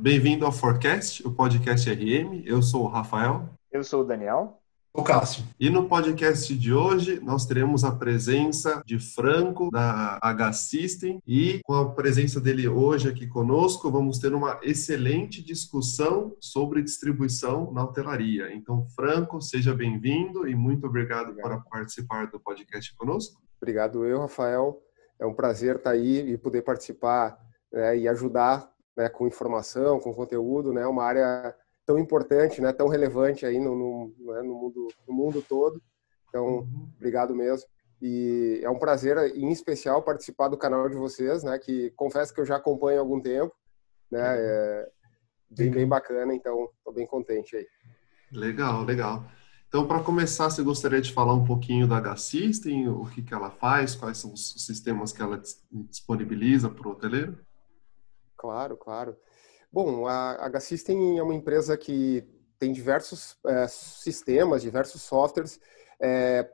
bem-vindo ao Forecast, o podcast RM. Eu sou o Rafael. Eu sou o Daniel. O Cássio. E no podcast de hoje nós teremos a presença de Franco, da H-System, e com a presença dele hoje aqui conosco, vamos ter uma excelente discussão sobre distribuição na hotelaria. Então, Franco, seja bem-vindo e muito obrigado por participar do podcast conosco. Obrigado Rafael. É um prazer estar aí e poder participar, né, e ajudar, né, com informação, com conteúdo, né, uma área tão importante, né, tão relevante aí no mundo todo. Então, obrigado mesmo. E é um prazer, em especial, participar do canal de vocês, né, que confesso que eu já acompanho há algum tempo, né, bem bacana, então estou bem contente aí. Legal. Então, para começar, você gostaria de falar um pouquinho da H-System, o que ela faz, quais são os sistemas que ela disponibiliza para o hoteleiro? Claro. Bom, a H-System é uma empresa que tem diversos sistemas, diversos softwares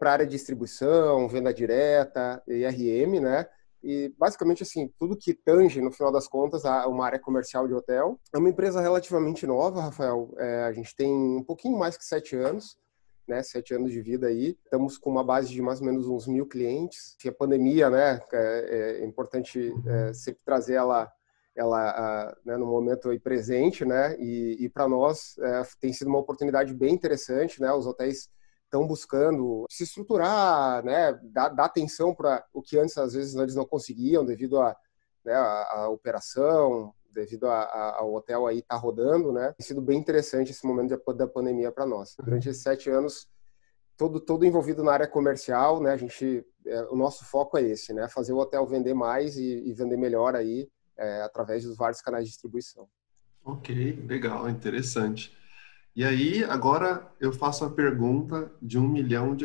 para área de distribuição, venda direta, IRM, né? E basicamente assim, tudo que tange, no final das contas, a uma área comercial de hotel. É uma empresa relativamente nova, Rafael. A gente tem um pouquinho mais que 7 anos, né? 7 anos de vida aí. Estamos com uma base de mais ou menos uns 1.000 clientes. E a pandemia, né? É importante sempre trazer ela né, no momento aí presente, né, e para nós tem sido uma oportunidade bem interessante, né, os hotéis estão buscando se estruturar, né, dar atenção para o que antes às vezes eles não conseguiam devido né, a operação, devido ao hotel aí estar rodando, né, tem sido bem interessante esse momento da pandemia para nós. Durante esses 7 anos, todo envolvido na área comercial, né, o nosso foco é esse, né, fazer o hotel vender mais e vender melhor aí, através dos vários canais de distribuição. Ok, legal, interessante. E aí, agora eu faço a pergunta de $1 milhão.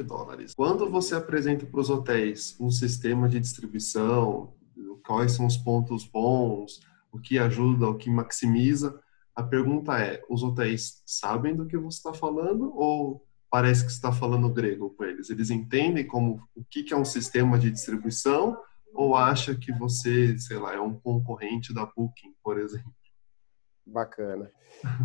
Quando você apresenta para os hotéis um sistema de distribuição, quais são os pontos bons, o que ajuda, o que maximiza, a pergunta é, os hotéis sabem do que você está falando ou parece que você está falando grego com eles? Eles entendem o que é um sistema de distribuição ou acha que você, sei lá, é um concorrente da Booking, por exemplo? Bacana.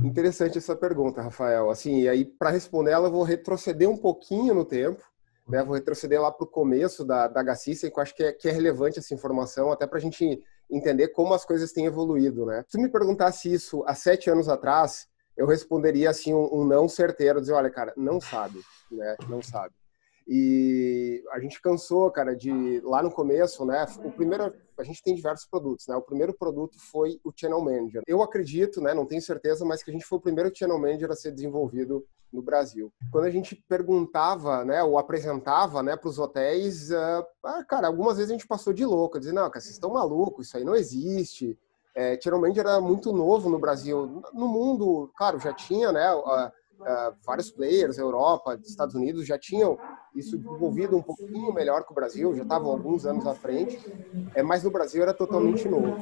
Interessante essa pergunta, Rafael. Assim, e aí, para responder ela, eu vou retroceder um pouquinho no tempo, né? Vou retroceder lá para o começo da H-System, que eu acho que é relevante essa informação, até para a gente entender como as coisas têm evoluído, né? Se tu me perguntasse isso há 7 anos atrás, eu responderia assim um não certeiro, dizer, olha, cara, não sabe, né? Não sabe. E a gente cansou, cara, lá no começo, né? A gente tem diversos produtos, né? O primeiro produto foi o Channel Manager. Eu acredito, né? Não tenho certeza, mas que a gente foi o primeiro Channel Manager a ser desenvolvido no Brasil. Quando a gente perguntava, né? Ou apresentava, né? Para os hotéis, cara, algumas vezes a gente passou de louco, dizendo, não, cara, vocês estão malucos, isso aí não existe. Channel Manager era muito novo no Brasil. No mundo, claro, já tinha, né? Vários players, Europa, Estados Unidos, já tinham isso desenvolvido um pouquinho melhor que o Brasil, já estavam alguns anos à frente, mas no Brasil era totalmente novo.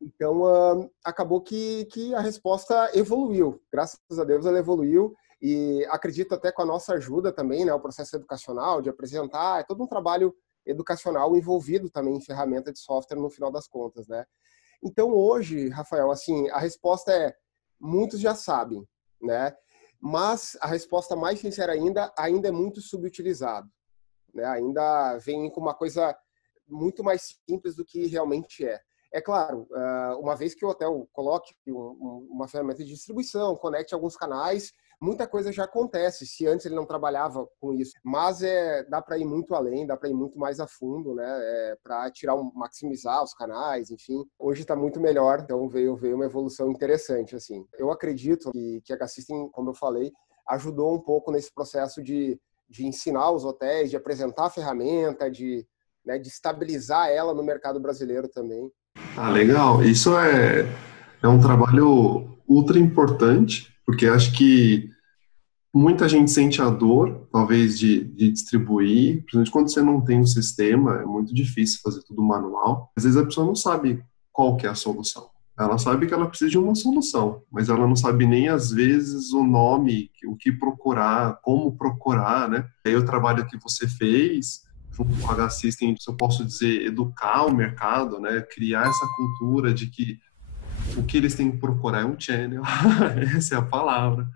Então, acabou que a resposta evoluiu. Graças a Deus ela evoluiu e acredito até com a nossa ajuda também, né, o processo educacional, de apresentar, é todo um trabalho educacional envolvido também em ferramenta de software no final das contas, né? Então, hoje, Rafael, assim, a resposta é, muitos já sabem, né? Mas a resposta mais sincera ainda é muito subutilizado, né? Ainda vem com uma coisa muito mais simples do que realmente é. É claro, uma vez que o hotel coloque uma ferramenta de distribuição, conecte alguns canais, muita coisa já acontece, se antes ele não trabalhava com isso. Mas dá para ir muito além, dá para ir muito mais a fundo, né? Para maximizar os canais, enfim. Hoje está muito melhor, então veio uma evolução interessante, assim. Eu acredito que a H-System, como eu falei, ajudou um pouco nesse processo de ensinar os hotéis, de apresentar a ferramenta, de estabilizar ela no mercado brasileiro também. Ah, legal. Isso é um trabalho ultra importante, porque acho que muita gente sente a dor, talvez, de distribuir, principalmente quando você não tem um sistema, é muito difícil fazer tudo manual. Às vezes a pessoa não sabe qual que é a solução. Ela sabe que ela precisa de uma solução, mas ela não sabe nem, às vezes, o nome, o que procurar, como procurar, né? Aí o trabalho que você fez, junto com a H-System, se eu posso dizer, educar o mercado, né? Criar essa cultura de que O que eles têm que procurar é um channel, essa é a palavra,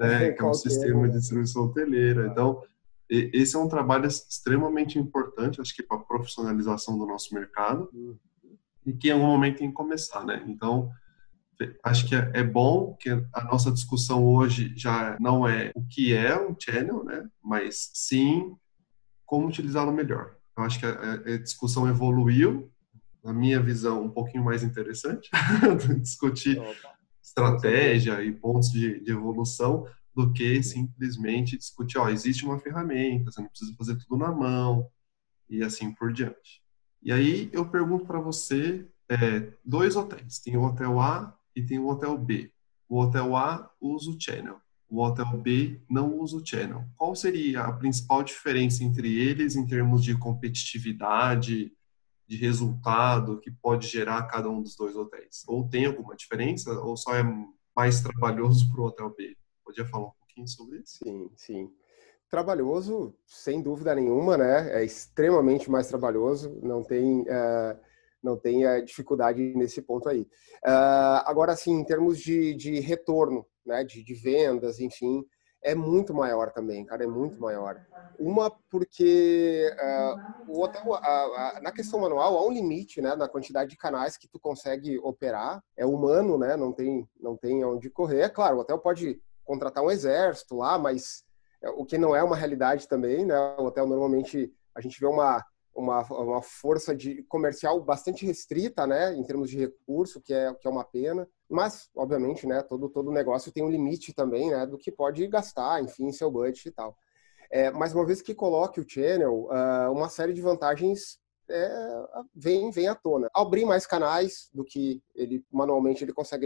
né? Que é um sistema de distribuição hoteleira. Então, esse é um trabalho extremamente importante, acho que para a profissionalização do nosso mercado, e que em algum momento tem que começar, né? Então, acho que é bom que a nossa discussão hoje já não é o que é um channel, né? Mas sim como utilizá-lo melhor. Eu acho que a discussão evoluiu, na minha visão, um pouquinho mais interessante, discutir estratégia e pontos de evolução, do que simplesmente discutir, ó, existe uma ferramenta, você não precisa fazer tudo na mão, e assim por diante. E aí eu pergunto para você, dois hotéis, tem o hotel A e tem o hotel B. O hotel A usa o channel, o hotel B não usa o channel. Qual seria a principal diferença entre eles em termos de competitividade, de resultado que pode gerar cada um dos dois hotéis? Ou tem alguma diferença, ou só é mais trabalhoso para o hotel B? Podia falar um pouquinho sobre isso? Sim, sim. Trabalhoso, sem dúvida nenhuma, né? É extremamente mais trabalhoso, não tem dificuldade nesse ponto aí. Agora, assim, em termos de retorno, né? De vendas, enfim, é muito maior também, cara, é muito maior. Uma, porque o hotel, na questão manual, há um limite, né? Na quantidade de canais que tu consegue operar. É humano, né? Não tem onde correr. É claro, o hotel pode contratar um exército lá, mas o que não é uma realidade também, né? O hotel normalmente a gente vê uma força de comercial bastante restrita, né? Em termos de recurso, que é uma pena. Mas, obviamente, né? Todo negócio tem um limite também, né? Do que pode gastar, enfim, seu budget e tal. Mas uma vez que coloque o channel, uma série de vantagens vem à tona. Abrir mais canais do que ele manualmente ele consegue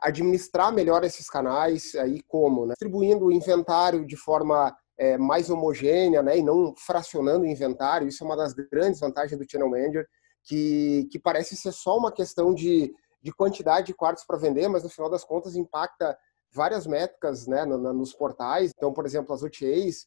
administrar melhor esses canais, aí como, né? Distribuindo o inventário de forma mais homogênea, né? E não fracionando o inventário. Isso é uma das grandes vantagens do Channel Manager, que parece ser só uma questão de quantidade de quartos para vender, mas no final das contas impacta várias métricas, né, nos portais. Então, por exemplo, as OTAs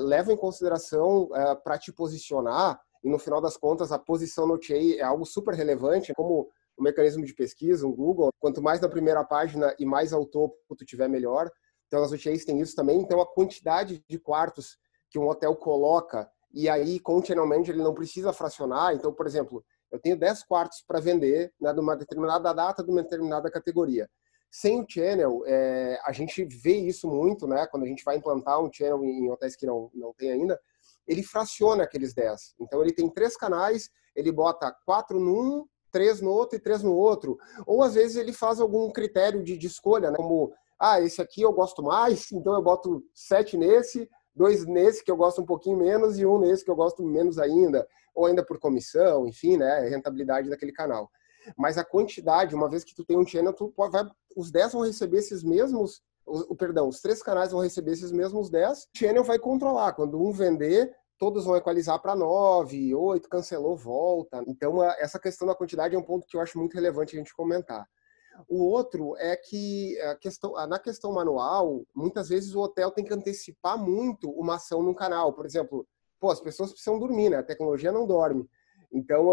levam em consideração para te posicionar, e no final das contas a posição no OTA é algo super relevante, como o mecanismo de pesquisa, o Google. Quanto mais na primeira página e mais ao topo tu tiver, melhor. Então as OTAs têm isso também. Então a quantidade de quartos que um hotel coloca, e aí com o Channel Manager ele não precisa fracionar. Então, por exemplo, eu tenho 10 quartos para vender, né, de uma determinada data, de uma determinada categoria. Sem o channel, a gente vê isso muito, né? Quando a gente vai implantar um channel em hotéis que não tem ainda, ele fraciona aqueles 10. Então, ele tem 3 canais, ele bota 4 num, 3 no outro e 3 no outro. Ou, às vezes, ele faz algum critério de escolha, né? Como, esse aqui eu gosto mais, então eu boto 7 nesse, 2 nesse que eu gosto um pouquinho menos e 1 nesse que eu gosto menos ainda. Ou ainda por comissão, enfim, né? Rentabilidade daquele canal. Mas a quantidade, uma vez que tu tem um channel, os 10 vão receber esses mesmos, os 3 canais vão receber esses mesmos 10, o channel vai controlar. Quando um vender, todos vão equalizar para 9, 8, cancelou, volta. Então, essa questão da quantidade é um ponto que eu acho muito relevante a gente comentar. O outro é que na questão manual, muitas vezes o hotel tem que antecipar muito uma ação no canal. Por exemplo, as pessoas precisam dormir, né? A tecnologia não dorme. Então,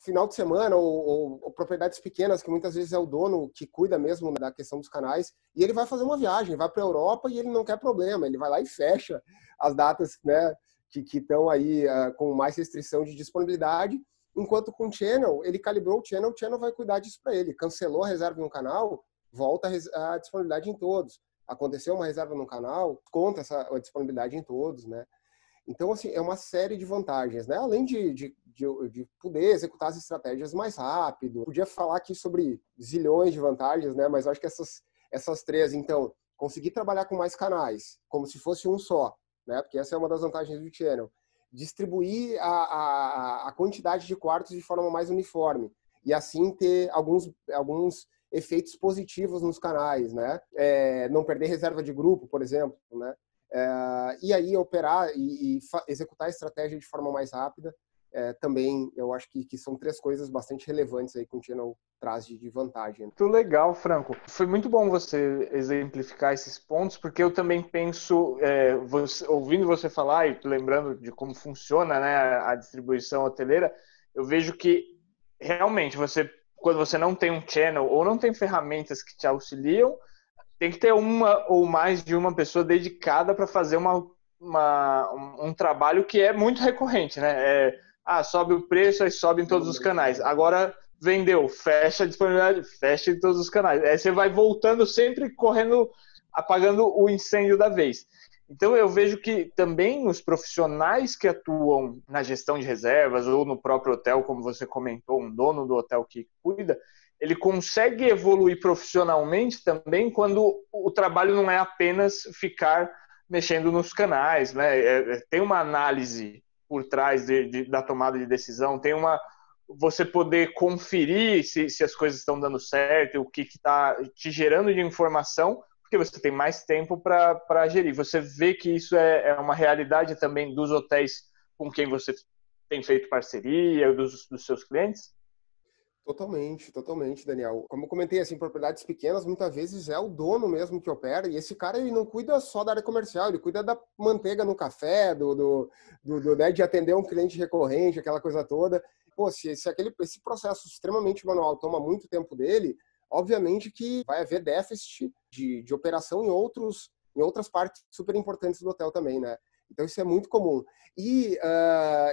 final de semana ou propriedades pequenas, que muitas vezes é o dono que cuida mesmo da questão dos canais, e ele vai fazer uma viagem, vai para a Europa e ele não quer problema, ele vai lá e fecha as datas, né, que estão aí com mais restrição de disponibilidade, enquanto com o channel, ele calibrou o channel vai cuidar disso para ele. Cancelou a reserva em um canal, volta a disponibilidade em todos. Aconteceu uma reserva no canal, conta a disponibilidade em todos, né? Então, assim, é uma série de vantagens, né? Além de poder executar as estratégias mais rápido. Podia falar aqui sobre zilhões de vantagens, né? Mas eu acho que essas 3, então, conseguir trabalhar com mais canais, como se fosse um só, né? Porque essa é uma das vantagens do channel. Distribuir a quantidade de quartos de forma mais uniforme. E assim ter alguns efeitos positivos nos canais, né? Não perder reserva de grupo, por exemplo, né? E aí operar e executar a estratégia de forma mais rápida, também eu acho que são 3 coisas bastante relevantes aí que o channel traz de vantagem. Muito legal, Franco. Foi muito bom você exemplificar esses pontos, porque eu também penso, ouvindo você falar e lembrando de como funciona, né, a distribuição hoteleira, eu vejo que realmente você quando você não tem um channel ou não tem ferramentas que te auxiliam, tem que ter uma ou mais de uma pessoa dedicada para fazer um trabalho que é muito recorrente, né? Sobe o preço, aí sobe em todos os canais. Agora vendeu, fecha a disponibilidade, fecha em todos os canais. Aí você vai voltando sempre correndo, apagando o incêndio da vez. Então eu vejo que também os profissionais que atuam na gestão de reservas ou no próprio hotel, como você comentou, um dono do hotel que cuida, ele consegue evoluir profissionalmente também quando o trabalho não é apenas ficar mexendo nos canais, né? Tem uma análise por trás da tomada de decisão, tem você poder conferir se as coisas estão dando certo, o que está te gerando de informação, porque você tem mais tempo para gerir. Você vê que isso é uma realidade também dos hotéis com quem você tem feito parceria, dos seus clientes? Totalmente, Daniel. Como eu comentei, assim, propriedades pequenas, muitas vezes é o dono mesmo que opera, e esse cara, ele não cuida só da área comercial, ele cuida da manteiga no café, né, de atender um cliente recorrente, aquela coisa toda. Pô, se esse processo extremamente manual toma muito tempo dele, obviamente que vai haver déficit de operação em outras partes super importantes do hotel também, né? Então isso é muito comum. E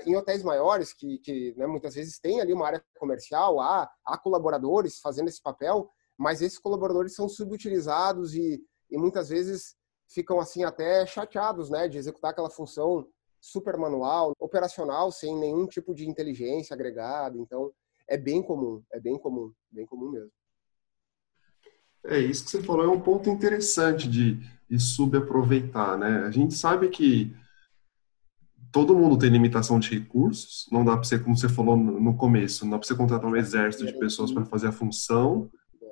em hotéis maiores, que né, muitas vezes tem ali uma área comercial, há colaboradores fazendo esse papel, mas esses colaboradores são subutilizados e muitas vezes ficam assim até chateados, né, de executar aquela função super manual, operacional, sem nenhum tipo de inteligência agregada. Então é bem comum mesmo. Isso que você falou é um ponto interessante de subaproveitar, né? A gente sabe que todo mundo tem limitação de recursos, não dá para você, como você falou no começo, não dá para você contratar um exército de pessoas para fazer a função,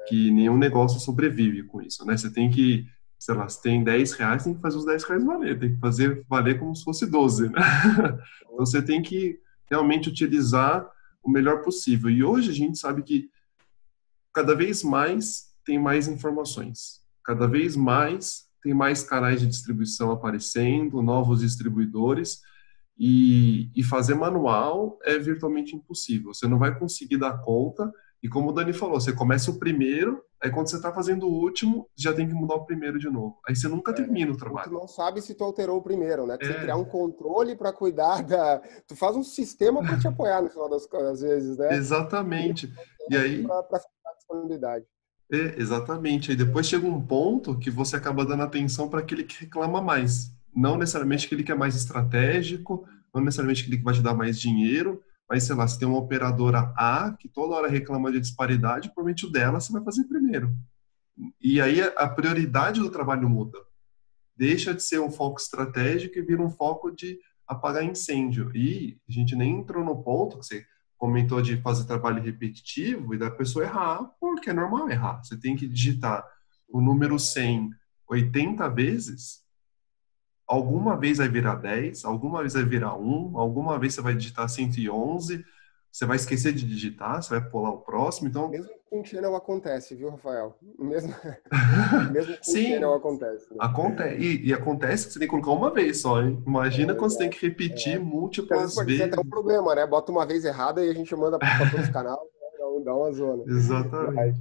que nenhum negócio sobrevive com isso, né? Você tem que, sei lá, se tem R$10, tem que fazer os R$10 valer, tem que fazer valer como se fosse 12, né? Então você tem que realmente utilizar o melhor possível. E hoje a gente sabe que cada vez mais tem mais informações, cada vez mais tem mais canais de distribuição aparecendo, novos distribuidores, e fazer manual é virtualmente impossível. Você não vai conseguir dar conta, e como o Dani falou, você começa o primeiro, aí quando você está fazendo o último, já tem que mudar o primeiro de novo. Aí você nunca termina o trabalho. Tu não sabe se tu alterou o primeiro, né? Tu tem que criar um controle para cuidar da... Tu faz um sistema para te apoiar no final das vezes, né? Exatamente. E aí... Para ficar disponibilidade. Exatamente. Aí depois chega um ponto que você acaba dando atenção para aquele que reclama mais. Não necessariamente aquele que é mais estratégico, não necessariamente aquele que vai te dar mais dinheiro, mas sei lá, se tem uma operadora A que toda hora reclama de disparidade, provavelmente o dela você vai fazer primeiro. E aí a prioridade do trabalho muda. Deixa de ser um foco estratégico e vira um foco de apagar incêndio. E a gente nem entrou no ponto que você comentou de fazer trabalho repetitivo e da pessoa errar, porque é normal errar. Você tem que digitar o número 100 80 vezes, alguma vez vai virar 10, alguma vez vai virar 1, alguma vez você vai digitar 111, você vai esquecer de digitar, você vai pular o próximo, então... Mesmo com o channel acontece, viu, Rafael? Mesmo com Sim, o channel acontece. Né? Acontece. E acontece que você tem que colocar uma vez só, hein? Imagina quando você tem que repetir múltiplas pode ser até um problema, né? Bota uma vez errada e a gente manda para todos os canais, dá uma zona. Exatamente.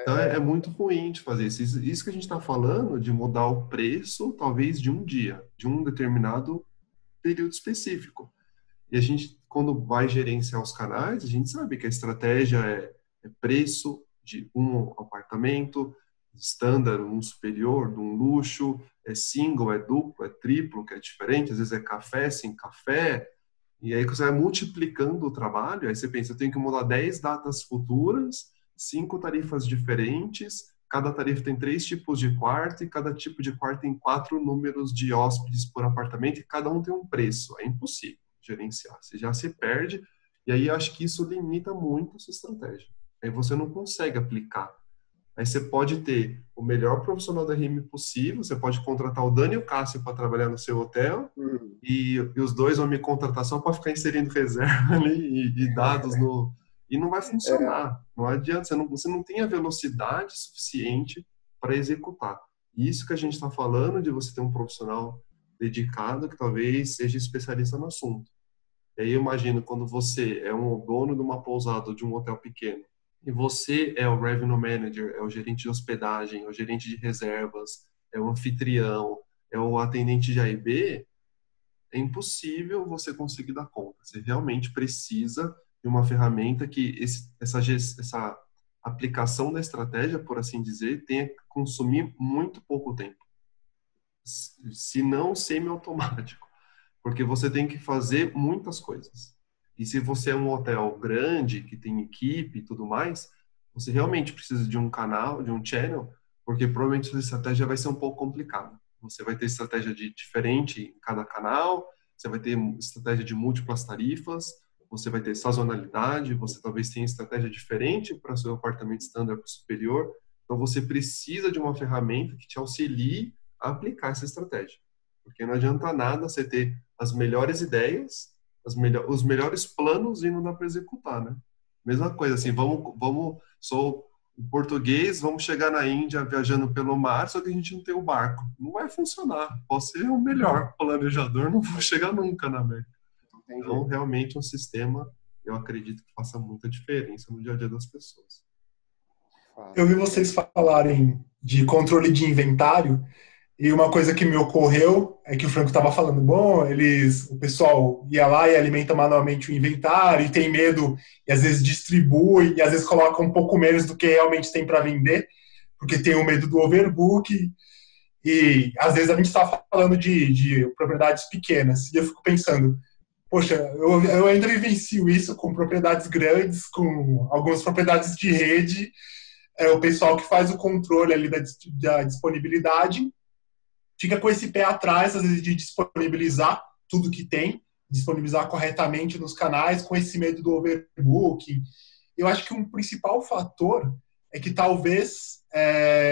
Então é muito ruim de fazer isso. Isso que a gente está falando de mudar o preço, talvez de um dia, de um determinado período específico. E a gente, quando vai gerenciar os canais, a gente sabe que a estratégia é preço de um apartamento, standard, um superior, de um luxo, é single, é duplo, é triplo, que é diferente, às vezes é café, sem café. E aí você vai multiplicando o trabalho, aí você pensa, eu tenho que mudar 10 datas futuras, 5 tarifas diferentes, cada tarifa tem 3 tipos de quarto e cada tipo de quarto tem 4 números de hóspedes por apartamento e cada um tem um preço. É impossível gerenciar, você já se perde e aí eu acho que isso limita muito a sua estratégia. Aí você não consegue aplicar. Aí você pode ter o melhor profissional da RM possível, você pode contratar o Dani e o Cássio para trabalhar no seu hotel e os dois vão me contratar só para ficar inserindo reserva ali e dados no... E não vai funcionar. Não adianta, você não tem a velocidade suficiente para executar. Isso que a gente está falando de você ter um profissional dedicado que talvez seja especialista no assunto. E aí eu imagino quando você é um dono de uma pousada ou de um hotel pequeno e você é o revenue manager, é o gerente de hospedagem, é o gerente de reservas, é o anfitrião, é o atendente de A e B, é impossível você conseguir dar conta. Você realmente precisa de uma ferramenta que essa aplicação da estratégia, por assim dizer, tenha que consumir muito pouco tempo. Se não semi-automático. Porque você tem que fazer muitas coisas. E se você é um hotel grande, que tem equipe e tudo mais, você realmente precisa de um canal, de um channel, porque provavelmente sua estratégia vai ser um pouco complicada. Você vai ter estratégia diferente em cada canal, você vai ter estratégia de múltiplas tarifas, você vai ter sazonalidade, você talvez tenha estratégia diferente para o seu apartamento standard superior. Então, você precisa de uma ferramenta que te auxilie a aplicar essa estratégia. Porque não adianta nada você ter as melhores ideias, os melhores planos e não dá para executar, né? Mesma coisa, assim, sou português, vamos chegar na Índia viajando pelo mar, só que a gente não tem o barco. Não vai funcionar. Posso ser o melhor planejador, não vou chegar nunca na América. Então, realmente, um sistema, eu acredito que faça muita diferença no dia a dia das pessoas. Eu vi vocês falarem de controle de inventário, e uma coisa que me ocorreu é que o Franco estava falando, o pessoal ia lá e alimenta manualmente o inventário e tem medo e às vezes distribui e às vezes coloca um pouco menos do que realmente tem para vender, porque tem o medo do overbook e às vezes a gente está falando de propriedades pequenas e eu fico pensando, poxa, eu ainda vivencio isso com propriedades grandes, com algumas propriedades de rede, o pessoal que faz o controle ali da disponibilidade fica com esse pé atrás, às vezes, de disponibilizar tudo que tem, disponibilizar corretamente nos canais, com esse medo do overbooking. Eu acho que um principal fator é que talvez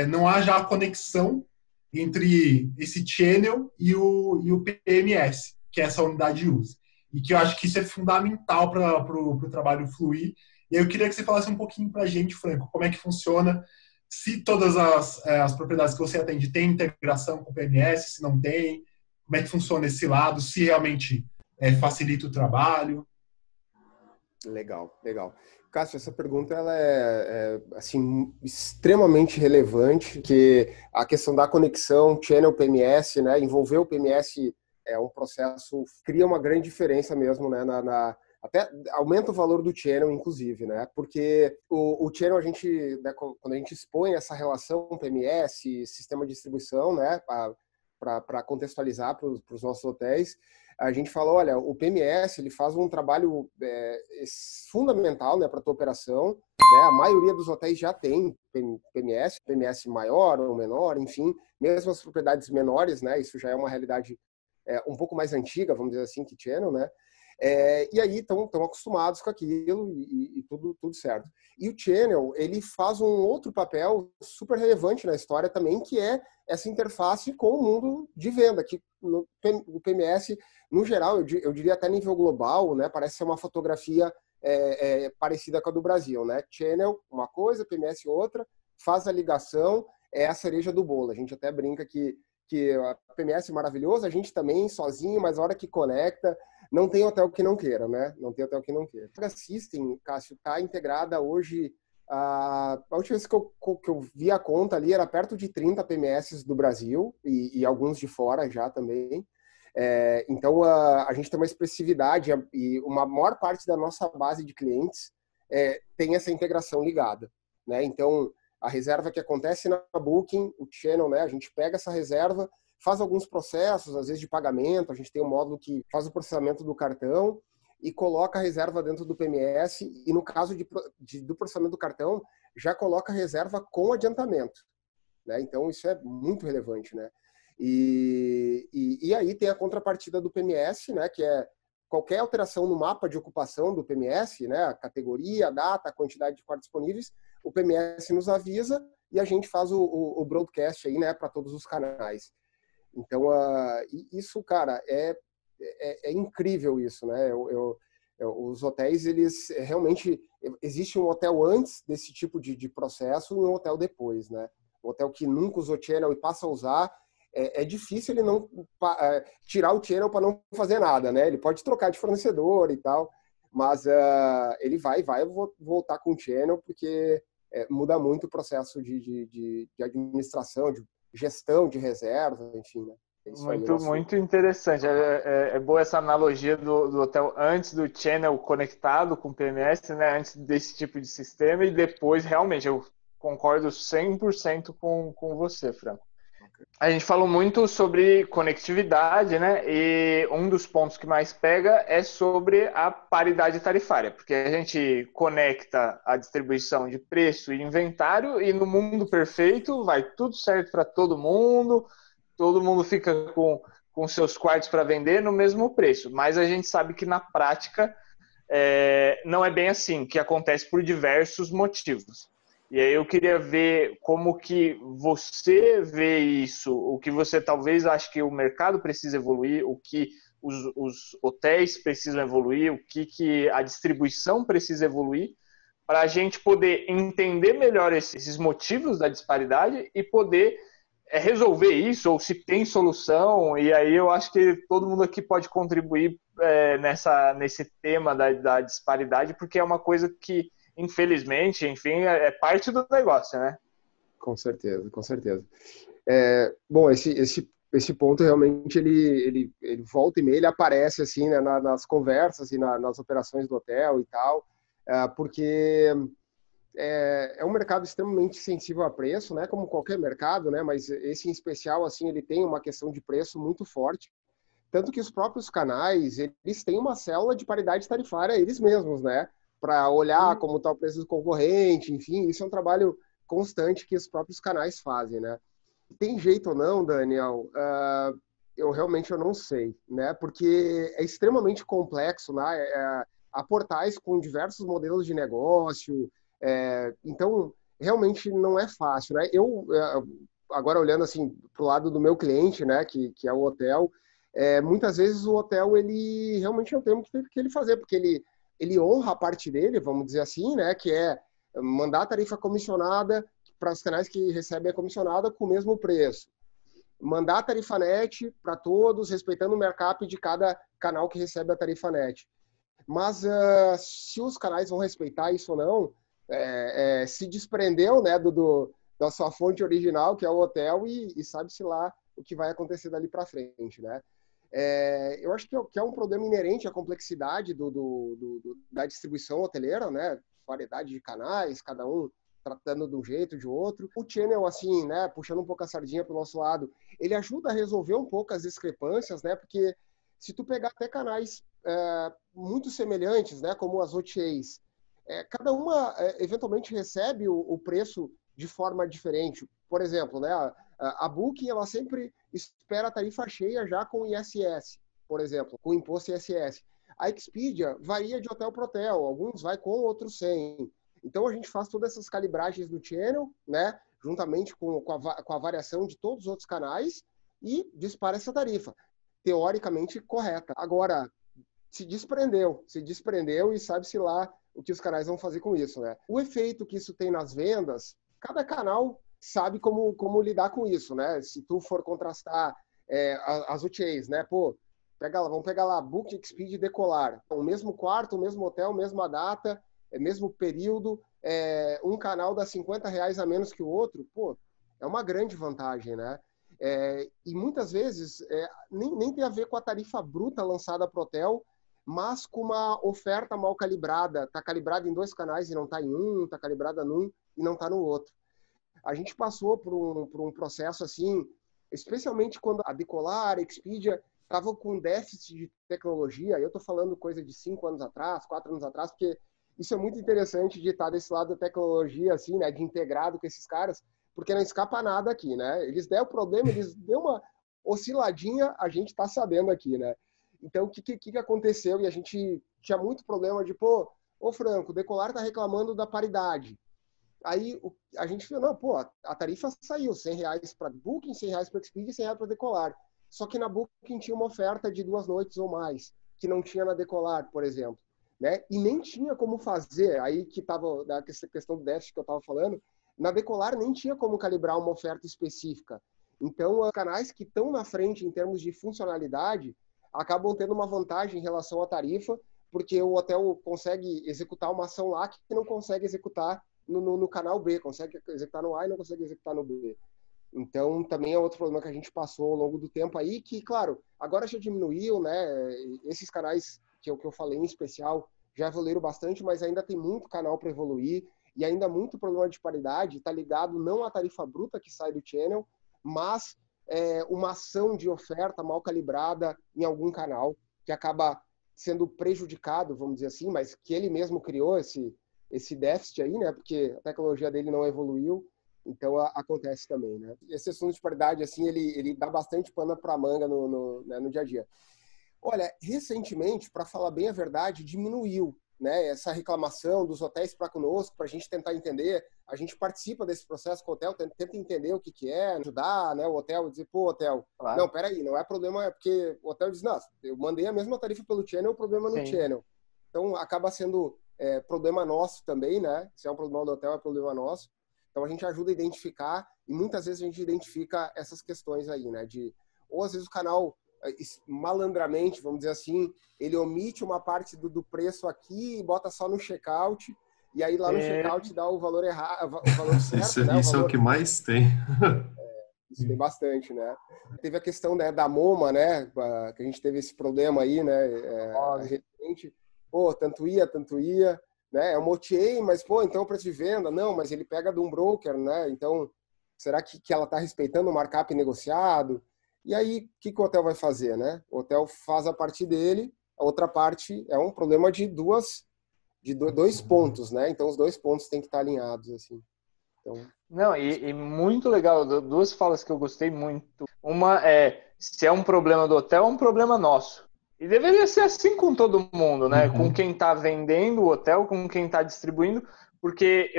não haja a conexão entre esse channel e o PMS, que é essa unidade de uso. E que eu acho que isso é fundamental para o trabalho fluir. E aí eu queria que você falasse um pouquinho para a gente, Franco, como é que funciona, se todas as propriedades que você atende têm integração com o PMS, se não tem, como é que funciona esse lado, se realmente facilita o trabalho. Legal, legal. Cássio, essa pergunta ela é assim, extremamente relevante, porque a questão da conexão channel PMS, né, envolver o PMS é um processo, cria uma grande diferença mesmo, né, até aumenta o valor do channel, inclusive, né? Porque o channel, né, quando a gente expõe essa relação PMS, sistema de distribuição, né, para contextualizar para os nossos hotéis, a gente fala, olha, o PMS ele faz um trabalho fundamental, né, para a tua operação. Né? A maioria dos hotéis já tem PMS maior ou menor, enfim, mesmo as propriedades menores, né? Isso já é uma realidade um pouco mais antiga, vamos dizer assim, que channel, né? E aí estão acostumados com aquilo e tudo certo. E o channel, ele faz um outro papel super relevante na história também, que é essa interface com o mundo de venda, que o PMS, no geral, eu diria até nível global, né, parece ser uma fotografia parecida com a do Brasil, né? Channel, uma coisa, PMS outra, faz a ligação, é a cereja do bolo. A gente até brinca que a PMS é maravilhoso, a gente também sozinho, mas a hora que conecta, não tem hotel que não queira, né? Não tem hotel que não queira. A System, Cássio, está integrada hoje. A última vez que eu vi a conta ali era perto de 30 PMS do Brasil e alguns de fora já também. Então, a gente tem uma expressividade e uma maior parte da nossa base de clientes tem essa integração ligada, né? Então, a reserva que acontece na Booking, o channel, né? A gente pega essa reserva, faz alguns processos, às vezes de pagamento, a gente tem um módulo que faz o processamento do cartão e coloca a reserva dentro do PMS e no caso do processamento do cartão, já coloca a reserva com adiantamento, né? Então isso é muito relevante, né? E aí tem a contrapartida do PMS, né? Que é qualquer alteração no mapa de ocupação do PMS, né? A categoria, a data, a quantidade de quartos disponíveis, o PMS nos avisa e a gente faz o broadcast aí, né? Para todos os canais. Então, isso, cara, é incrível isso, né? Os hotéis, eles realmente... Existe um hotel antes desse tipo de processo e um hotel depois, né? Um hotel que nunca usou channel e passa a usar, é difícil ele não tirar o channel para não fazer nada, né? Ele pode trocar de fornecedor e tal, mas ele vai voltar com o channel, porque muda muito o processo de administração, de gestão de reserva, enfim, né? Muito interessante. É boa essa analogia do hotel antes do channel conectado com o PMS, né? Antes desse tipo de sistema, e depois, realmente, eu concordo 100% com você, Franco. A gente falou muito sobre conectividade, né? E um dos pontos que mais pega é sobre a paridade tarifária, porque a gente conecta a distribuição de preço e inventário, e no mundo perfeito vai tudo certo para todo mundo fica com seus quartos para vender no mesmo preço. Mas a gente sabe que na prática não é bem assim, que acontece por diversos motivos. E aí eu queria ver como que você vê isso, o que você talvez ache que o mercado precisa evoluir, o que os hotéis precisam evoluir, o que a distribuição precisa evoluir, para a gente poder entender melhor esses motivos da disparidade e poder resolver isso, ou se tem solução. E aí eu acho que todo mundo aqui pode contribuir nesse tema da disparidade, porque é uma coisa que, infelizmente, enfim, é parte do negócio, né? Com certeza, com certeza. Bom, esse ponto realmente ele volta e meia, ele aparece assim, né, nas conversas e nas operações do hotel e tal, porque é um mercado extremamente sensível a preço, né, como qualquer mercado, né, mas esse em especial, assim, ele tem uma questão de preço muito forte, tanto que os próprios canais, eles têm uma célula de paridade tarifária eles mesmos, né, para olhar como está o preço do concorrente, enfim, isso é um trabalho constante que os próprios canais fazem, né. Tem jeito ou não, Daniel? Eu realmente não sei, né, porque é extremamente complexo, né, há portais com diversos modelos de negócio, então realmente não é fácil, né. Eu agora olhando assim para o lado do meu cliente, né, que é o hotel, muitas vezes o hotel ele realmente não tem o que ele fazer, porque ele honra a parte dele, vamos dizer assim, né, que é mandar a tarifa comissionada para os canais que recebem a comissionada com o mesmo preço, mandar a tarifa net para todos, respeitando o markup de cada canal que recebe a tarifa net. Mas se os canais vão respeitar isso ou não, se desprendeu, né, da sua fonte original, que é o hotel, e sabe-se lá o que vai acontecer dali para frente, né? Eu acho que é um problema inerente à complexidade da distribuição hoteleira, né? Variedade de canais, cada um tratando de um jeito, de outro. O channel, assim, né, puxando um pouco a sardinha para o nosso lado, ele ajuda a resolver um pouco as discrepâncias, né? Porque se tu pegar até canais muito semelhantes, né, como as OTAs, cada uma eventualmente recebe o preço de forma diferente. Por exemplo, né, a Booking ela sempre espera a tarifa cheia já com ISS, por exemplo, com imposto ISS. A Expedia varia de hotel para hotel, alguns vai com, outros sem. Então a gente faz todas essas calibragens do channel, né, juntamente com a variação de todos os outros canais e dispara essa tarifa, teoricamente correta. Agora, se desprendeu e sabe-se lá o que os canais vão fazer com isso, né? O efeito que isso tem nas vendas, cada canal sabe como lidar com isso, né? Se tu for contrastar as OTAs, né? Pô, vamos pegar lá, Booking, Expedia e Decolar. O mesmo quarto, o mesmo hotel, mesma data, mesmo período, um canal dá R$50 a menos que o outro, pô, é uma grande vantagem, né? E muitas vezes nem tem a ver com a tarifa bruta lançada para o hotel, mas com uma oferta mal calibrada. Está calibrada em 2 canais e não está em um, está calibrada num e não está no outro. A gente passou por um processo assim, especialmente quando a Decolar, a Expedia estavam com déficit de tecnologia. Eu estou falando coisa de 5 anos atrás, 4 anos atrás, porque isso é muito interessante de estar desse lado da tecnologia, assim, né, de integrado com esses caras, porque não escapa nada aqui, né? Eles deram problema, eles deu uma osciladinha, a gente está sabendo aqui, né? Então, o que aconteceu? E a gente tinha muito problema de, ô Franco, o Decolar tá reclamando da paridade. Aí a gente falou, não, pô, a tarifa saiu, R$100 para Booking, R$100 para Expedia e R$100 para Decolar. Só que na Booking tinha uma oferta de 2 noites ou mais, que não tinha na Decolar, por exemplo. Né? E nem tinha como fazer, aí que estava a questão do déficit que eu estava falando, na Decolar nem tinha como calibrar uma oferta específica. Então, os canais que estão na frente em termos de funcionalidade acabam tendo uma vantagem em relação à tarifa, porque o hotel consegue executar uma ação lá que não consegue executar no canal B, consegue executar no A e não consegue executar no B. Então, também é outro problema que a gente passou ao longo do tempo aí, que, claro, agora já diminuiu, né? Esses canais que eu falei em especial já evoluíram bastante, mas ainda tem muito canal para evoluir e ainda muito problema de paridade, está ligado não à tarifa bruta que sai do channel, mas uma ação de oferta mal calibrada em algum canal, que acaba sendo prejudicado, vamos dizer assim, mas que ele mesmo criou esse déficit aí, né? Porque a tecnologia dele não evoluiu, então acontece também, né? Esse assunto de paridade, assim, ele dá bastante pano para manga no dia a dia. Olha, recentemente, para falar bem a verdade, diminuiu, né? Essa reclamação dos hotéis para conosco, para a gente tentar entender. A gente participa desse processo com o hotel, tenta entender o que é, ajudar, né, o hotel, dizer, pô, hotel, claro. Não, peraí, não é problema, é porque o hotel diz, não, eu mandei a mesma tarifa pelo channel, o problema no channel. Então, acaba sendo problema nosso também, né? Se é um problema do hotel, é problema nosso. Então, a gente ajuda a identificar, e muitas vezes a gente identifica essas questões aí, né? Ou às vezes o canal, malandramente, vamos dizer assim, ele omite uma parte do preço aqui e bota só no checkout, e aí lá no checkout dá o valor errado, o valor certo, né? Isso é o que mais tem. Isso tem bastante, né? Teve a questão, né, da MoMA, né? Que a gente teve esse problema aí, né? Recentemente, pô, tanto ia, né? Eu moteei, mas, pô, então o preço de venda, não, mas ele pega de um broker, né? Então, será que ela está respeitando o markup negociado? E aí, o que o hotel vai fazer, né? O hotel faz a parte dele, a outra parte é um problema de dois pontos, né? Então, os dois pontos têm que estar alinhados, assim. Então... Não, e muito legal, duas falas que eu gostei muito. Uma é, se é um problema do hotel, é um problema nosso. E deveria ser assim com todo mundo, né? Com quem está vendendo o hotel, com quem está distribuindo, porque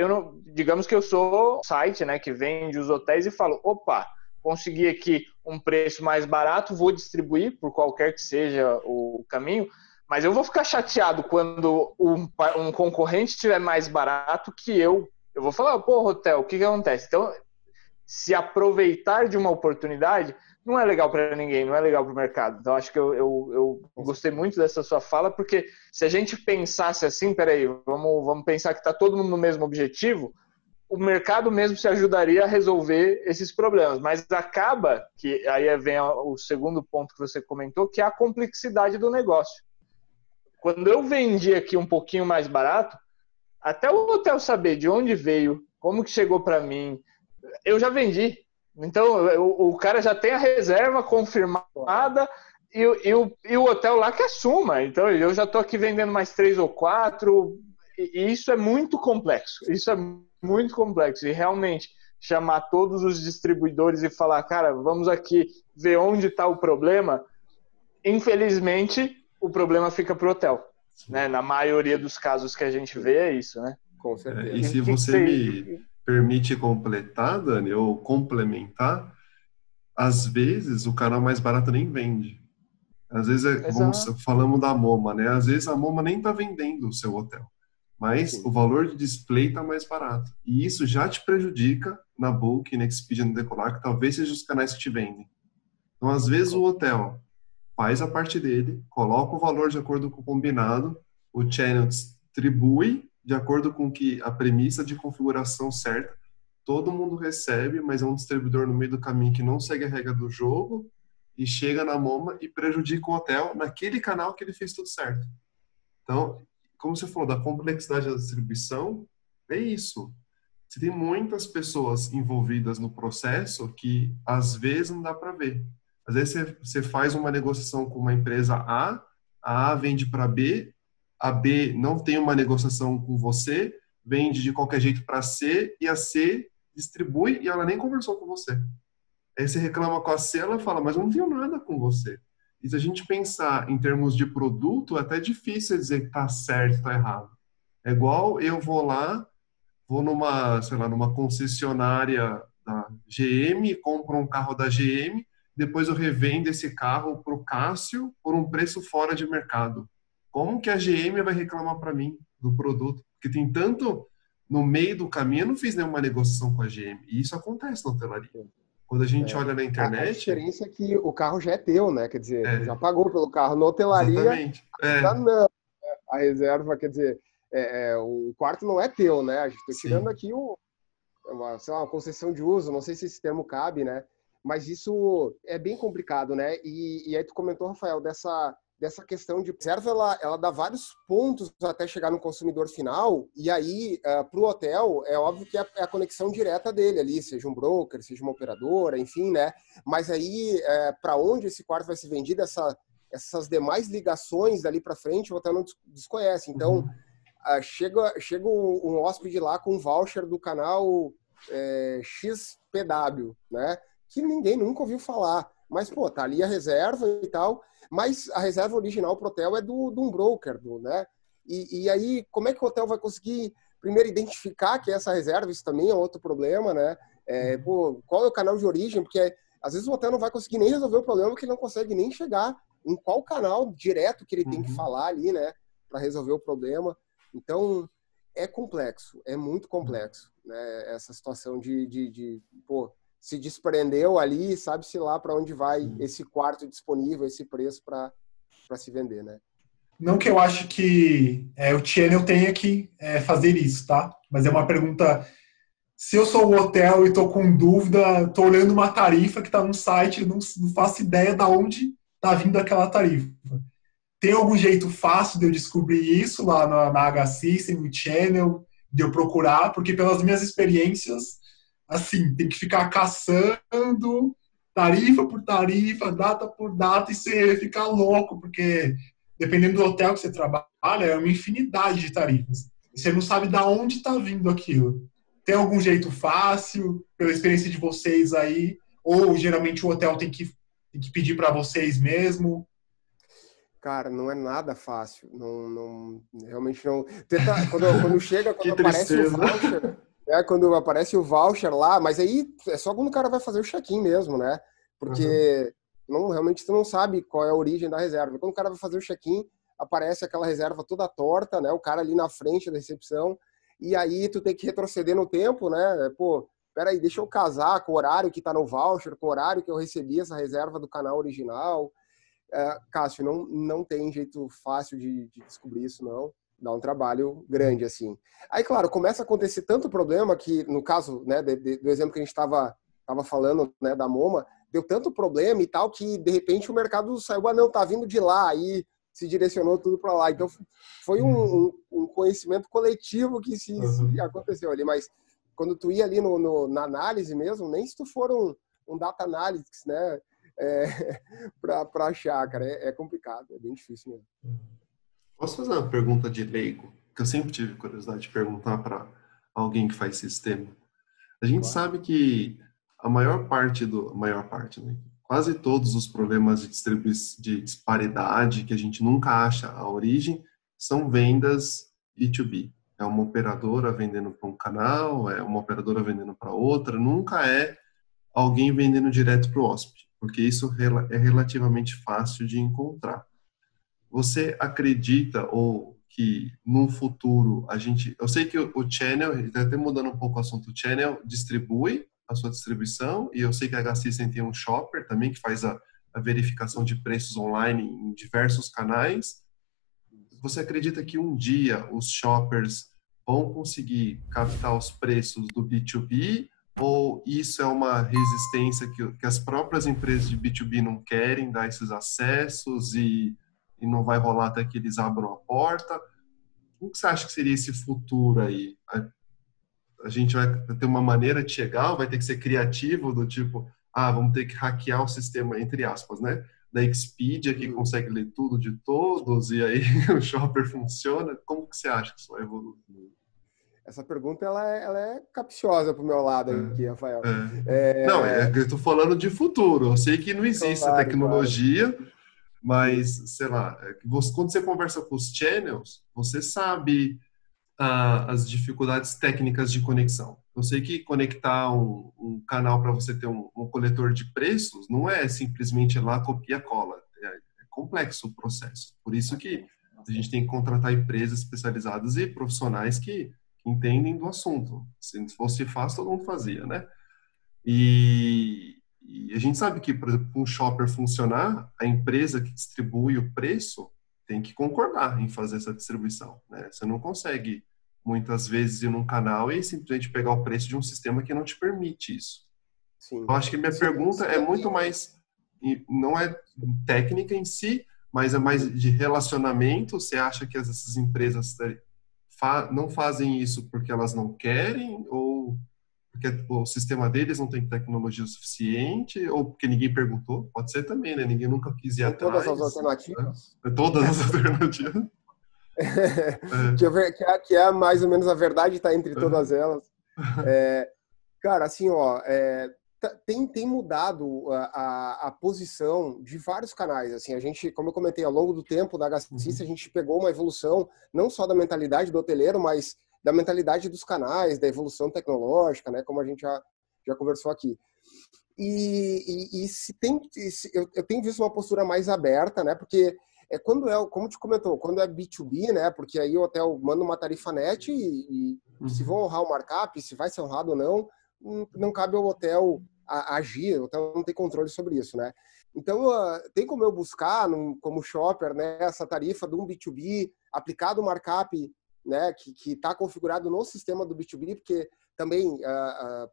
digamos que eu sou site, né, que vende os hotéis e falo, opa, consegui aqui um preço mais barato, vou distribuir por qualquer que seja o caminho, mas eu vou ficar chateado quando um concorrente estiver mais barato que eu. Eu vou falar, pô, hotel, o que acontece? Então, se aproveitar de uma oportunidade não é legal para ninguém, não é legal para o mercado. Então, acho que eu gostei muito dessa sua fala, porque se a gente pensasse assim, peraí, vamos pensar que está todo mundo no mesmo objetivo, o mercado mesmo se ajudaria a resolver esses problemas. Mas acaba, que aí vem o segundo ponto que você comentou, que é a complexidade do negócio. Quando eu vendi aqui um pouquinho mais barato, até o hotel saber de onde veio, como que chegou para mim, eu já vendi. Então, o cara já tem a reserva confirmada e o hotel lá que assuma. Então, eu já estou aqui vendendo mais 3 ou 4, e isso é muito complexo. Isso é muito complexo. E realmente, chamar todos os distribuidores e falar, cara, vamos aqui ver onde está o problema, infelizmente, o problema fica para o hotel. Né? Na maioria dos casos que a gente vê é isso, né? Com certeza. E se você me permite completar, Dani, ou complementar, às vezes o canal mais barato nem vende. Às vezes, falamos da MoMA, né? Às vezes a MoMA nem está vendendo o seu hotel, mas o valor de display está mais barato. E isso já te prejudica na Booking, na Expedia, no Decolar, que talvez sejam os canais que te vendem. Então, às vezes o hotel faz a parte dele, coloca o valor de acordo com o combinado, o channel distribui de acordo com que a premissa de configuração certa, todo mundo recebe, mas é um distribuidor no meio do caminho que não segue a regra do jogo e chega na MoMA e prejudica o hotel naquele canal que ele fez tudo certo. Então, como você falou, da complexidade da distribuição, é isso. Você tem muitas pessoas envolvidas no processo que às vezes não dá para ver. Às vezes você faz uma negociação com uma empresa A A vende para B, a B não tem uma negociação com você, vende de qualquer jeito para C, e a C distribui e ela nem conversou com você. Aí você reclama com a C, ela fala, mas eu não tenho nada com você. E se a gente pensar em termos de produto, é até difícil dizer que está certo, está errado. É igual eu vou numa, sei lá, numa concessionária da GM, compro um carro da GM, depois eu revendo esse carro para o Cássio por um preço fora de mercado. Como que a GM vai reclamar para mim do produto? Porque tem tanto no meio do caminho, eu não fiz nenhuma negociação com a GM. E isso acontece na hotelaria. Quando a gente olha na internet... A diferença é que o carro já é teu, né? Quer dizer, tu já pagou pelo carro. Na hotelaria, exatamente. Não. a reserva, quer dizer, o quarto não é teu, né? A gente está tirando aqui sei lá, uma concessão de uso, não sei se esse termo cabe, né? Mas isso é bem complicado, né? E aí tu comentou, Rafael, dessa questão de reserva, ela dá vários pontos até chegar no consumidor final, e aí, para o hotel, é óbvio que é a conexão direta dele ali, seja um broker, seja uma operadora, enfim, né? Mas aí, para onde esse quarto vai ser vendido, essas demais ligações dali para frente, o hotel não desconhece. Então, chega um hóspede lá com um voucher do canal XPW, né? Que ninguém nunca ouviu falar. Mas, pô, tá ali a reserva e tal, mas a reserva original pro hotel é de um broker, né? E aí, como é que o hotel vai conseguir, primeiro, identificar que é essa reserva? Isso também é outro problema, né? Qual é o canal de origem? Porque, às vezes, o hotel não vai conseguir nem resolver o problema, porque ele não consegue nem chegar em qual canal direto que ele tem que falar ali, né? Para resolver o problema. Então, é complexo, é muito complexo, né? Essa situação pô, se desprendeu ali, sabe-se lá para onde vai esse quarto disponível, esse preço para se vender, né? Não que eu acho que o channel tenha que fazer isso, tá? Mas é uma pergunta. Se eu sou o hotel e estou com dúvida, estou olhando uma tarifa que está no site, não faço ideia de onde está vindo aquela tarifa. Tem algum jeito fácil de eu descobrir isso lá na H-System, no channel, de eu procurar? Porque pelas minhas experiências, assim, tem que ficar caçando tarifa por tarifa, data por data, e você fica louco, porque dependendo do hotel que você trabalha, é uma infinidade de tarifas. E você não sabe de onde está vindo aquilo. Tem algum jeito fácil, pela experiência de vocês aí? Ou geralmente o hotel tem que pedir para vocês mesmo? Cara, não é nada fácil. Realmente não. Quando chega, quando aparece o voucher, quando aparece o voucher lá, mas aí é só quando o cara vai fazer o check-in mesmo, né? Porque realmente tu não sabe qual é a origem da reserva. Quando o cara vai fazer o check-in, aparece aquela reserva toda torta, né? O cara ali na frente da recepção, e aí tu tem que retroceder no tempo, né? Pô, peraí, deixa eu casar com o horário que tá no voucher, com o horário que eu recebi essa reserva do canal original. Cássio, não tem jeito fácil de descobrir isso, não. Dá um trabalho grande, assim. Aí, claro, começa a acontecer tanto problema que, no caso, né, do exemplo que a gente estava falando, né, da MoMA, deu tanto problema e tal que, de repente, o mercado saiu, não, tá vindo de lá, aí se direcionou tudo para lá. Então, foi um conhecimento coletivo que se aconteceu ali. Mas, quando tu ia ali na análise mesmo, nem se tu for um data analytics, né, para achar, cara, é complicado, é bem difícil mesmo. Posso fazer uma pergunta de leigo? Que eu sempre tive curiosidade de perguntar para alguém que faz sistema. A gente sabe que a maior parte, né? Quase todos os problemas de disparidade que a gente nunca acha a origem são vendas B2B. É uma operadora vendendo para um canal, é uma operadora vendendo para outra, nunca é alguém vendendo direto para o hóspede, porque isso é relativamente fácil de encontrar. Você acredita ou que no futuro eu sei que o channel, até mudando um pouco o assunto, o channel distribui a sua distribuição, e eu sei que a H-System tem um shopper também que faz a verificação de preços online em diversos canais. Você acredita que um dia os shoppers vão conseguir captar os preços do B2B, ou isso é uma resistência que as próprias empresas de B2B não querem dar esses acessos e não vai rolar até que eles abram a porta? Como que você acha que seria esse futuro aí? A gente vai ter uma maneira de chegar, vai ter que ser criativo, do tipo, vamos ter que hackear o sistema, entre aspas, né? Da Expedia, que consegue ler tudo de todos, e aí o shopper funciona. Como que você acha que isso vai evoluir? Essa pergunta, ela é capciosa pro meu lado aqui, Rafael. Não, eu estou falando de futuro. Eu sei que não existe a tecnologia, mas, sei lá, quando você conversa com os channels, você sabe as dificuldades técnicas de conexão. Eu sei que conectar um canal para você ter um coletor de preços não é simplesmente ir lá, copia e cola. É complexo o processo. Por isso que a gente tem que contratar empresas especializadas e profissionais que entendem do assunto. Se fosse fácil, todo mundo fazia, né? E a gente sabe que, por exemplo, para um shopper funcionar, a empresa que distribui o preço, tem que concordar em fazer essa distribuição, né? Você não consegue, muitas vezes, ir num canal e simplesmente pegar o preço de um sistema que não te permite isso. Sim. Eu acho que minha pergunta é muito mais, não é técnica em si, mas é mais de relacionamento. Você acha que essas empresas não fazem isso porque elas não querem, ou porque o sistema deles não tem tecnologia suficiente, ou porque ninguém perguntou? Pode ser também, né? Ninguém nunca quis ir atrás. Todas as alternativas. Né? Todas as alternativas. Que é mais ou menos a verdade, está entre todas elas. Cara, assim, ó, tem mudado a posição de vários canais. Assim, a gente, como eu comentei, ao longo do tempo da HSYS, a gente pegou uma evolução não só da mentalidade do hoteleiro, mas da mentalidade dos canais, da evolução tecnológica, né? Como a gente já conversou aqui. Eu tenho visto uma postura mais aberta, né? Porque quando como te comentou, quando é B2B, né? Porque aí o hotel manda uma tarifa net e se vão honrar o markup, se vai ser honrado ou não cabe ao hotel agir, o hotel não tem controle sobre isso, né? Então, tem como eu buscar, como shopper, né, essa tarifa de um B2B, aplicado o markup, né, que está configurado no sistema do B2B, porque também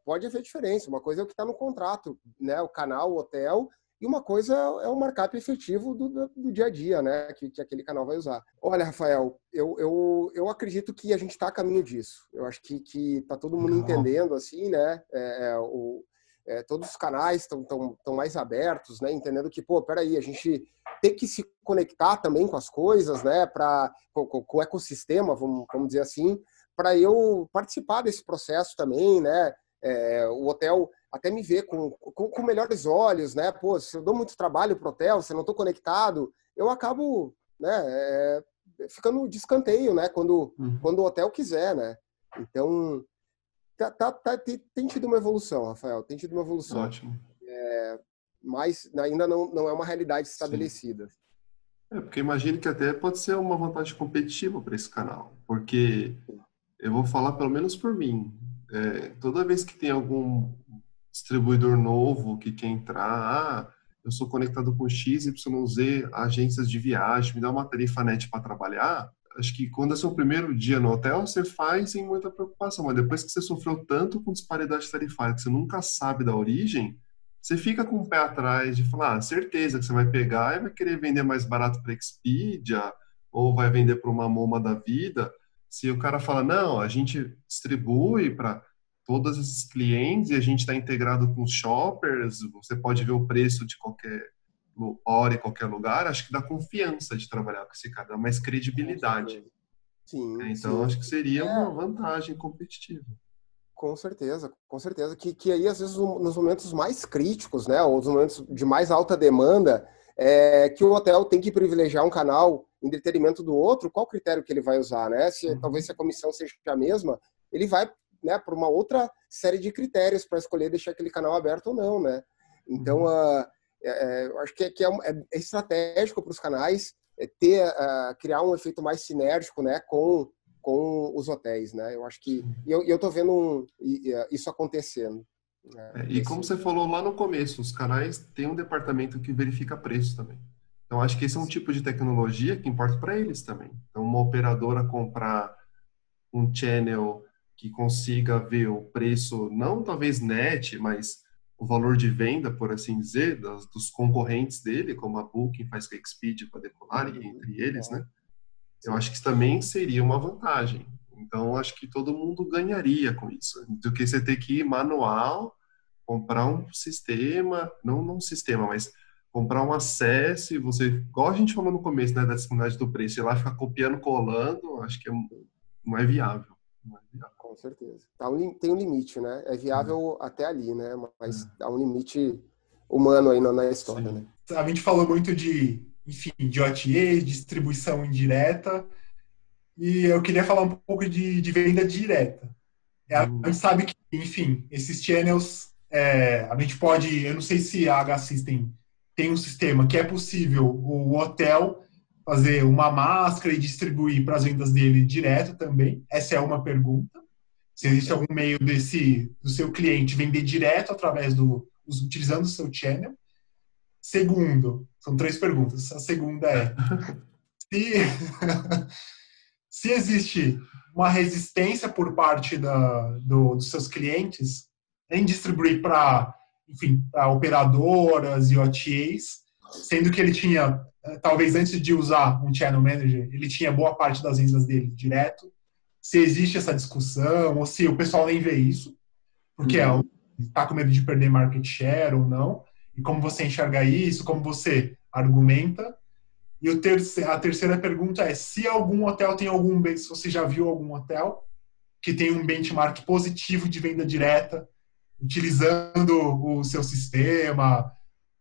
pode haver diferença. Uma coisa é o que está no contrato, né, o canal, o hotel, e uma coisa é o markup efetivo do dia a dia, né, que aquele canal vai usar. Olha, Rafael, eu acredito que a gente está a caminho disso. Eu acho que está todo mundo entendendo, assim, né, todos os canais estão mais abertos, né, entendendo que, peraí, a gente tem que se conectar também com as coisas, né, com o ecossistema, vamos dizer assim, para eu participar desse processo também, né, o hotel até me ver com melhores olhos, né, se eu dou muito trabalho pro hotel, se eu não estou conectado, eu acabo, né, ficando de escanteio, né, quando o hotel quiser, né, então tem tido uma evolução, Rafael, tem tido uma evolução. Ótimo. Mas ainda não é uma realidade estabelecida. Porque imagino que até pode ser uma vantagem competitiva para esse canal, porque eu vou falar pelo menos por mim, toda vez que tem algum distribuidor novo que quer entrar, eu sou conectado com XYZ, agências de viagem, me dá uma tarifa net para trabalhar. Acho que quando é seu primeiro dia no hotel, você faz sem muita preocupação, mas depois que você sofreu tanto com disparidade tarifária, que você nunca sabe da origem, você fica com o pé atrás de falar, certeza que você vai pegar e vai querer vender mais barato para Expedia, ou vai vender para uma MoMA da vida. Se o cara fala, não, a gente distribui para todos esses clientes e a gente está integrado com os shoppers, você pode ver o preço de qualquer hora em qualquer lugar, acho que dá confiança de trabalhar com esse cara, dá mais credibilidade. Sim, então, acho que seria uma vantagem competitiva. Com certeza. Que aí, às vezes, nos momentos mais críticos, né, ou nos momentos de mais alta demanda, que o hotel tem que privilegiar um canal em detrimento do outro, qual critério que ele vai usar, né? Talvez se a comissão seja a mesma, ele vai, né, por uma outra série de critérios para escolher deixar aquele canal aberto ou não, né? Então, eu acho que é estratégico para os canais criar um efeito mais sinérgico, né, com os hotéis, né? Eu acho que eu tô vendo isso acontecendo. E como você falou lá no começo, os canais têm um departamento que verifica preço também. Então, acho que esse é um tipo de tecnologia que importa para eles também. Então, uma operadora comprar um channel que consiga ver o preço, não talvez net, mas o valor de venda, por assim dizer, dos concorrentes dele, como a Booking faz com a Expedia para decolar, e entre eles, né? Eu acho que isso também seria uma vantagem. Então, acho que todo mundo ganharia com isso. Do que você ter que ir manual, comprar um sistema, não um sistema, mas comprar um acesso e você, igual a gente falou no começo, né, da disponibilidade do preço, ir lá ficar copiando, colando, acho que não é viável. Com certeza. Tem um limite, né? É viável até ali, né? Mas há um limite humano aí na história, né? A gente falou muito de OTA, distribuição indireta, e eu queria falar um pouco de venda direta. A gente sabe que, enfim, esses channels, a gente pode, eu não sei se a H-System tem um sistema que é possível o hotel fazer uma máscara e distribuir para as vendas dele direto também. Essa é uma pergunta. Se existe algum meio do seu cliente vender direto utilizando o seu channel. Segundo, são 3 perguntas. A segunda é, se, se existe uma resistência por parte dos seus clientes em distribuir para, enfim, para operadoras e OTAs, sendo que ele tinha, talvez antes de usar um Channel Manager, ele tinha boa parte das vendas dele direto. Se existe essa discussão, ou se o pessoal nem vê isso, porque está com medo de perder market share ou não, e como você enxerga isso, como você argumenta. E a terceira pergunta é se algum hotel tem se você já viu algum hotel que tem um benchmark positivo de venda direta, utilizando o seu sistema,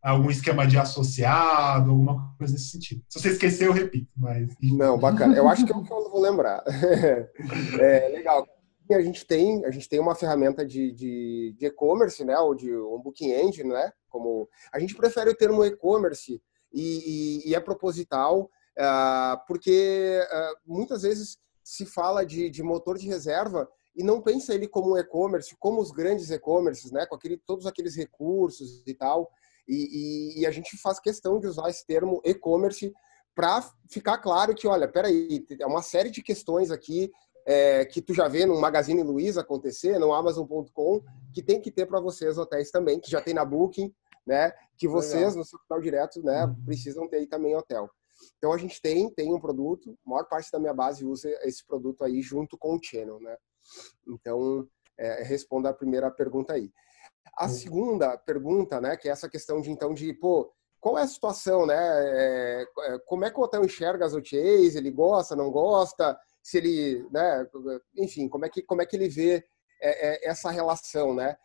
algum esquema de associado, alguma coisa nesse sentido. Se você esquecer, eu repito. Mas... Não, bacana. Eu acho que eu não vou lembrar. Legal. A gente tem uma ferramenta de e-commerce, né, ou de um booking engine, né, como a gente prefere o termo e-commerce e é proposital, porque muitas vezes se fala de motor de reserva e não pensa ele como um e-commerce, como os grandes e-commerces, né, com todos aqueles recursos e tal, e a gente faz questão de usar esse termo e-commerce para ficar claro que, olha, peraí, é uma série de questões aqui que tu já vê no Magazine Luiza acontecer, no Amazon.com, que tem que ter para vocês hotéis também, que já tem na Booking, né? Que vocês, no seu canal direto, né, precisam ter aí também hotel. Então, a gente tem um produto, a maior parte da minha base usa esse produto aí junto com o Channel, né? Então, responda a primeira pergunta aí. A segunda pergunta, né, que é essa questão qual é a situação, né? Como é que o hotel enxerga as OTAs? Ele gosta, não gosta? Se ele, né? Enfim, como é que ele vê essa relação, né?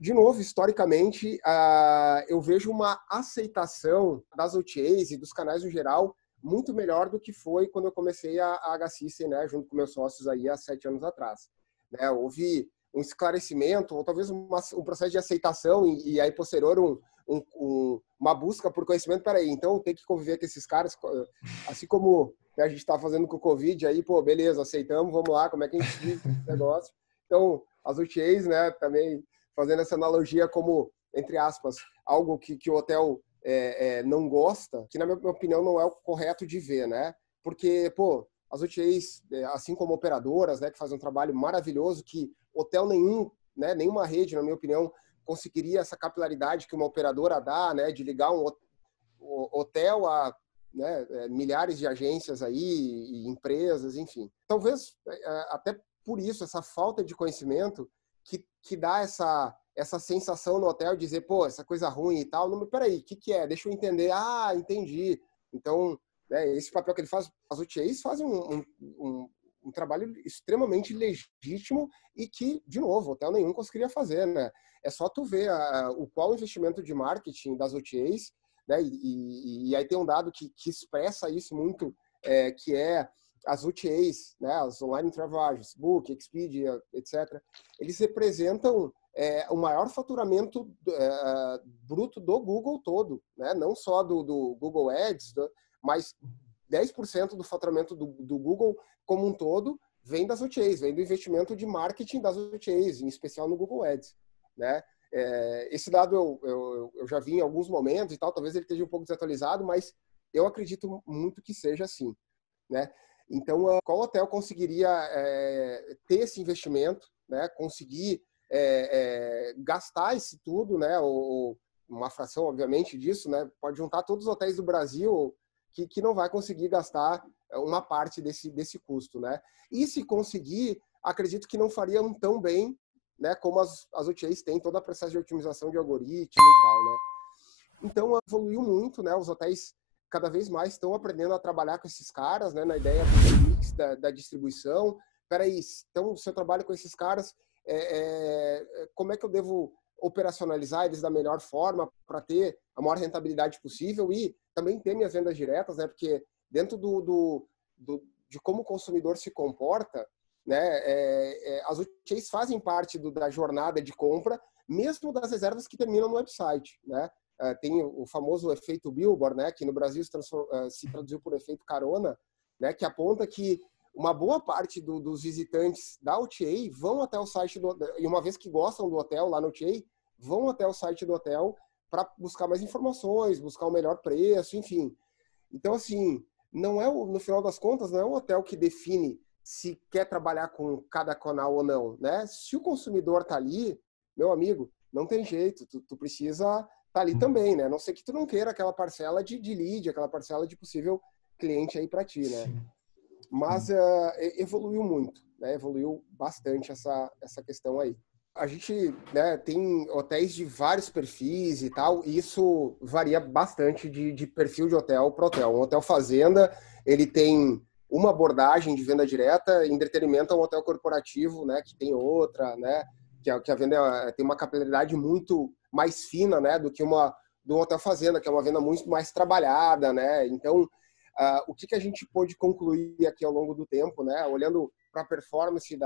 De novo, historicamente, eu vejo uma aceitação das OTAs e dos canais no geral muito melhor do que foi quando eu comecei a HSystem, né, junto com meus sócios aí há 7 anos atrás. Né? Houve um esclarecimento, ou talvez um processo de aceitação e aí posterior uma busca por conhecimento. Peraí, então tem que conviver com esses caras, assim como a gente está fazendo com o Covid, aí, pô, beleza, aceitamos, vamos lá, como é que a gente vive esse negócio? Então, as OTAs, né, também fazendo essa analogia como, entre aspas, algo que o hotel não gosta, que na minha opinião não é o correto de ver, né? Porque, pô, as OTAs, assim como operadoras, né, que fazem um trabalho maravilhoso, que hotel nenhum, né, nenhuma rede, na minha opinião, conseguiria essa capilaridade que uma operadora dá, né, de ligar um hotel a, né, milhares de agências aí, e empresas, enfim. Talvez, até por isso, essa falta de conhecimento que dá essa sensação no hotel de dizer, pô, essa coisa ruim e tal, não, peraí, o que é? Deixa eu entender. Ah, entendi. Então, né, esse papel que ele faz, as OTAs fazem um trabalho extremamente legítimo e que, de novo, hotel nenhum conseguiria fazer, né? É só tu ver qual investimento de marketing das OTAs, né? E aí tem um dado que expressa isso muito, que é as OTAs, né, as Online Travel Agents, Book, Expedia, etc., eles representam o maior faturamento bruto do Google todo, né? Não só do Google Ads, mas 10% do faturamento do Google como um todo vem das OTAs, vem do investimento de marketing das OTAs, em especial no Google Ads, né? Esse dado eu já vi em alguns momentos e tal, talvez ele esteja um pouco desatualizado, mas eu acredito muito que seja assim, né? Então, qual hotel conseguiria ter esse investimento, né? Conseguir gastar esse tudo, né? Ou uma fração, obviamente, disso, né? Pode juntar todos os hotéis do Brasil que não vai conseguir gastar uma parte desse custo, né? E se conseguir, acredito que não fariam tão bem, né? Como as OTAs têm todo o processo de otimização de algoritmo e tal, né? Então, evoluiu muito, né? Os hotéis cada vez mais estão aprendendo a trabalhar com esses caras, né, na ideia do mix da distribuição. Peraí, então, se eu trabalho com esses caras, como é que eu devo operacionalizar eles da melhor forma para ter a maior rentabilidade possível e também ter minhas vendas diretas, né? Porque dentro de como o consumidor se comporta, né, as OTAs fazem parte da jornada de compra, mesmo das reservas que terminam no website, né? Tem o famoso efeito Billboard, né, que no Brasil se traduziu por efeito carona, né, que aponta que uma boa parte dos visitantes da OTA vão até o site e uma vez que gostam do hotel lá no OTA, vão até o site do hotel para buscar mais informações, buscar o melhor preço, enfim. Então, assim, não é, no final das contas, não é o hotel que define se quer trabalhar com cada canal ou não, né? Se o consumidor está ali, meu amigo, não tem jeito, tu precisa estar ali também, né? A não ser que tu não queira aquela parcela de lead, aquela parcela de possível cliente aí para ti, né? Sim. Mas evoluiu muito, né? Evoluiu bastante essa questão aí. A gente, né, tem hotéis de vários perfis e tal, e isso varia bastante de perfil de hotel para hotel. Um hotel fazenda, ele tem uma abordagem de venda direta, entretenimento é um hotel corporativo, né, que tem outra, né, que a venda tem uma capilaridade muito mais fina, né, do que do hotel fazenda, que é uma venda muito mais trabalhada, né. Então, o que a gente pôde concluir aqui ao longo do tempo, né, olhando para a performance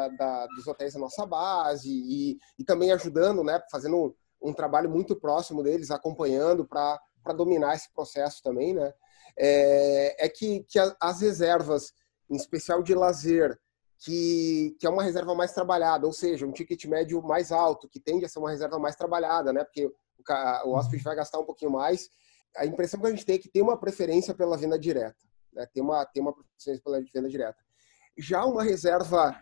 dos hotéis da nossa base e também ajudando, né, fazendo um trabalho muito próximo deles, acompanhando para dominar esse processo também, né, que as reservas, em especial de lazer, que é uma reserva mais trabalhada, ou seja, um ticket médio mais alto, que tende a ser uma reserva mais trabalhada, né, porque o hóspede vai gastar um pouquinho mais. A impressão que a gente tem é que tem uma preferência pela venda direta, né, tem uma preferência pela venda direta. Já uma reserva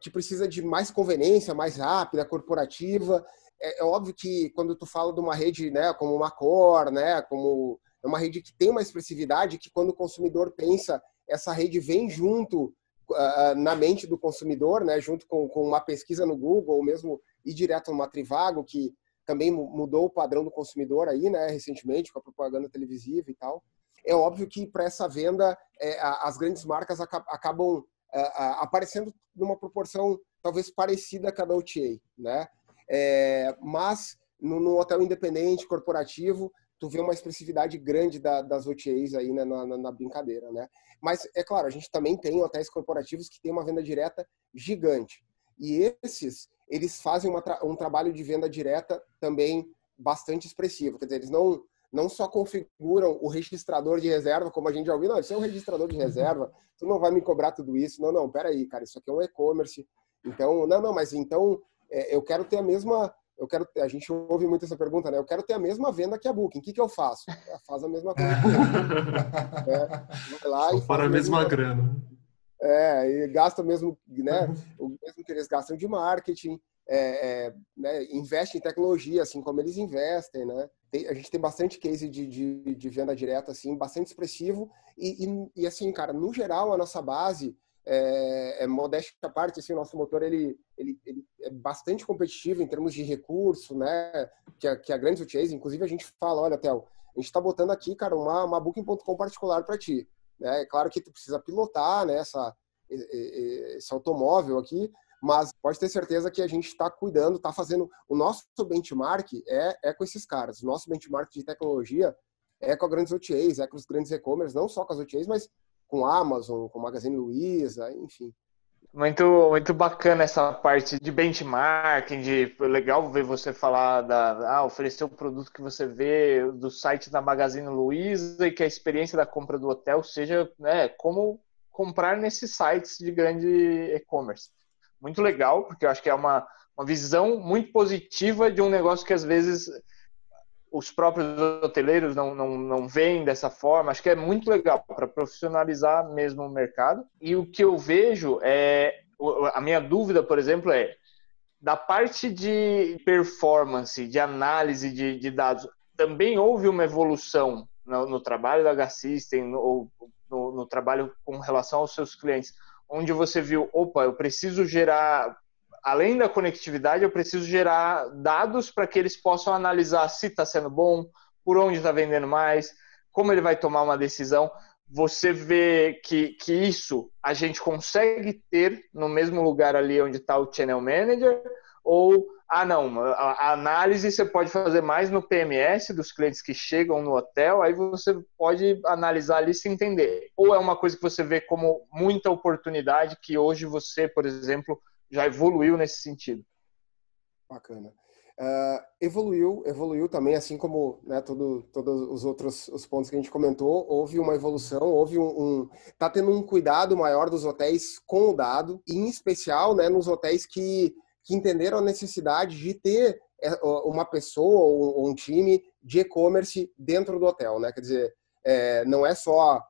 que precisa de mais conveniência, mais rápida, corporativa, é óbvio que quando tu fala de uma rede, né, como uma Accor, né, como é uma rede que tem uma expressividade, que quando o consumidor pensa, essa rede vem junto na mente do consumidor, né, junto com uma pesquisa no Google, ou mesmo ir direto numa Trivago, que também mudou o padrão do consumidor aí, né, recentemente, com a propaganda televisiva e tal. É óbvio que para essa venda, as grandes marcas acabam aparecendo numa proporção talvez parecida com a da OTA, né? Mas no hotel independente, corporativo, tu vê uma expressividade grande das OTAs aí, né, na brincadeira, né? Mas, é claro, a gente também tem hotéis corporativos que tem uma venda direta gigante. E eles fazem um trabalho de venda direta também bastante expressivo. Quer dizer, eles não só configuram o registrador de reserva, como a gente já ouviu, não, isso é um registrador de reserva, tu não vai me cobrar tudo isso. Não, peraí, cara, isso aqui é um e-commerce. Então, mas então eu quero ter a gente ouve muito essa pergunta, né? Eu quero ter a mesma venda que a Booking. O que eu faço? Faz a mesma coisa. Vai lá e faz a mesma grana. E gasta mesmo, né? O mesmo que eles gastam de marketing, né, investe em tecnologia, assim como eles investem, né? A gente tem bastante case de venda direta, assim, bastante expressivo e assim, cara, no geral, a nossa base modéstia à parte, assim, o nosso motor ele é bastante competitivo em termos de recurso, né? Que a grandes OTAs, inclusive a gente fala, olha, Theo, a gente está botando aqui, cara, uma Booking.com particular para ti, né? É claro que tu precisa pilotar, né? Esse automóvel aqui, mas pode ter certeza que a gente está cuidando, está fazendo o nosso benchmark com esses caras. O nosso benchmark de tecnologia é com as grandes OTAs, é com os grandes e-commerce, não só com as OTAs, mas com a Amazon, com o Magazine Luiza, enfim. Muito, muito bacana essa parte de benchmarking, legal ver você falar oferecer o produto que você vê do site da Magazine Luiza e que a experiência da compra do hotel seja, né, como comprar nesses sites de grande e-commerce. Muito legal, porque eu acho que é uma visão muito positiva de um negócio que às vezes os próprios hoteleiros não veem dessa forma. Acho que é muito legal para profissionalizar mesmo o mercado. E o que eu vejo a minha dúvida, por exemplo, da parte de performance, de análise de dados, também houve uma evolução no trabalho da H-System ou no trabalho com relação aos seus clientes, onde você viu, eu preciso gerar, além da conectividade, eu preciso gerar dados para que eles possam analisar se está sendo bom, por onde está vendendo mais, como ele vai tomar uma decisão. Você vê que isso a gente consegue ter no mesmo lugar ali onde está o Channel Manager, ou, não, a análise você pode fazer mais no PMS dos clientes que chegam no hotel, aí você pode analisar ali e se entender. Ou é uma coisa que você vê como muita oportunidade que hoje você, por exemplo, já evoluiu nesse sentido? Bacana. Evoluiu também, assim como, né, todos os outros pontos que a gente comentou, houve uma evolução, tá tendo um cuidado maior dos hotéis com o dado, e em especial, né, nos hotéis que entenderam a necessidade de ter uma pessoa ou um time de e-commerce dentro do hotel, né? Quer dizer, Não é só,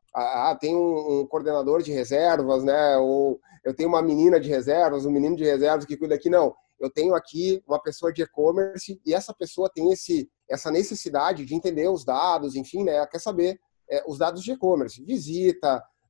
tem um coordenador de reservas, né? Ou eu tenho uma menina de reservas, um menino de reservas que cuida aqui. Não, eu tenho aqui uma pessoa de e-commerce e essa pessoa tem essa necessidade de entender os dados, enfim, né? Ela quer saber os dados de e-commerce,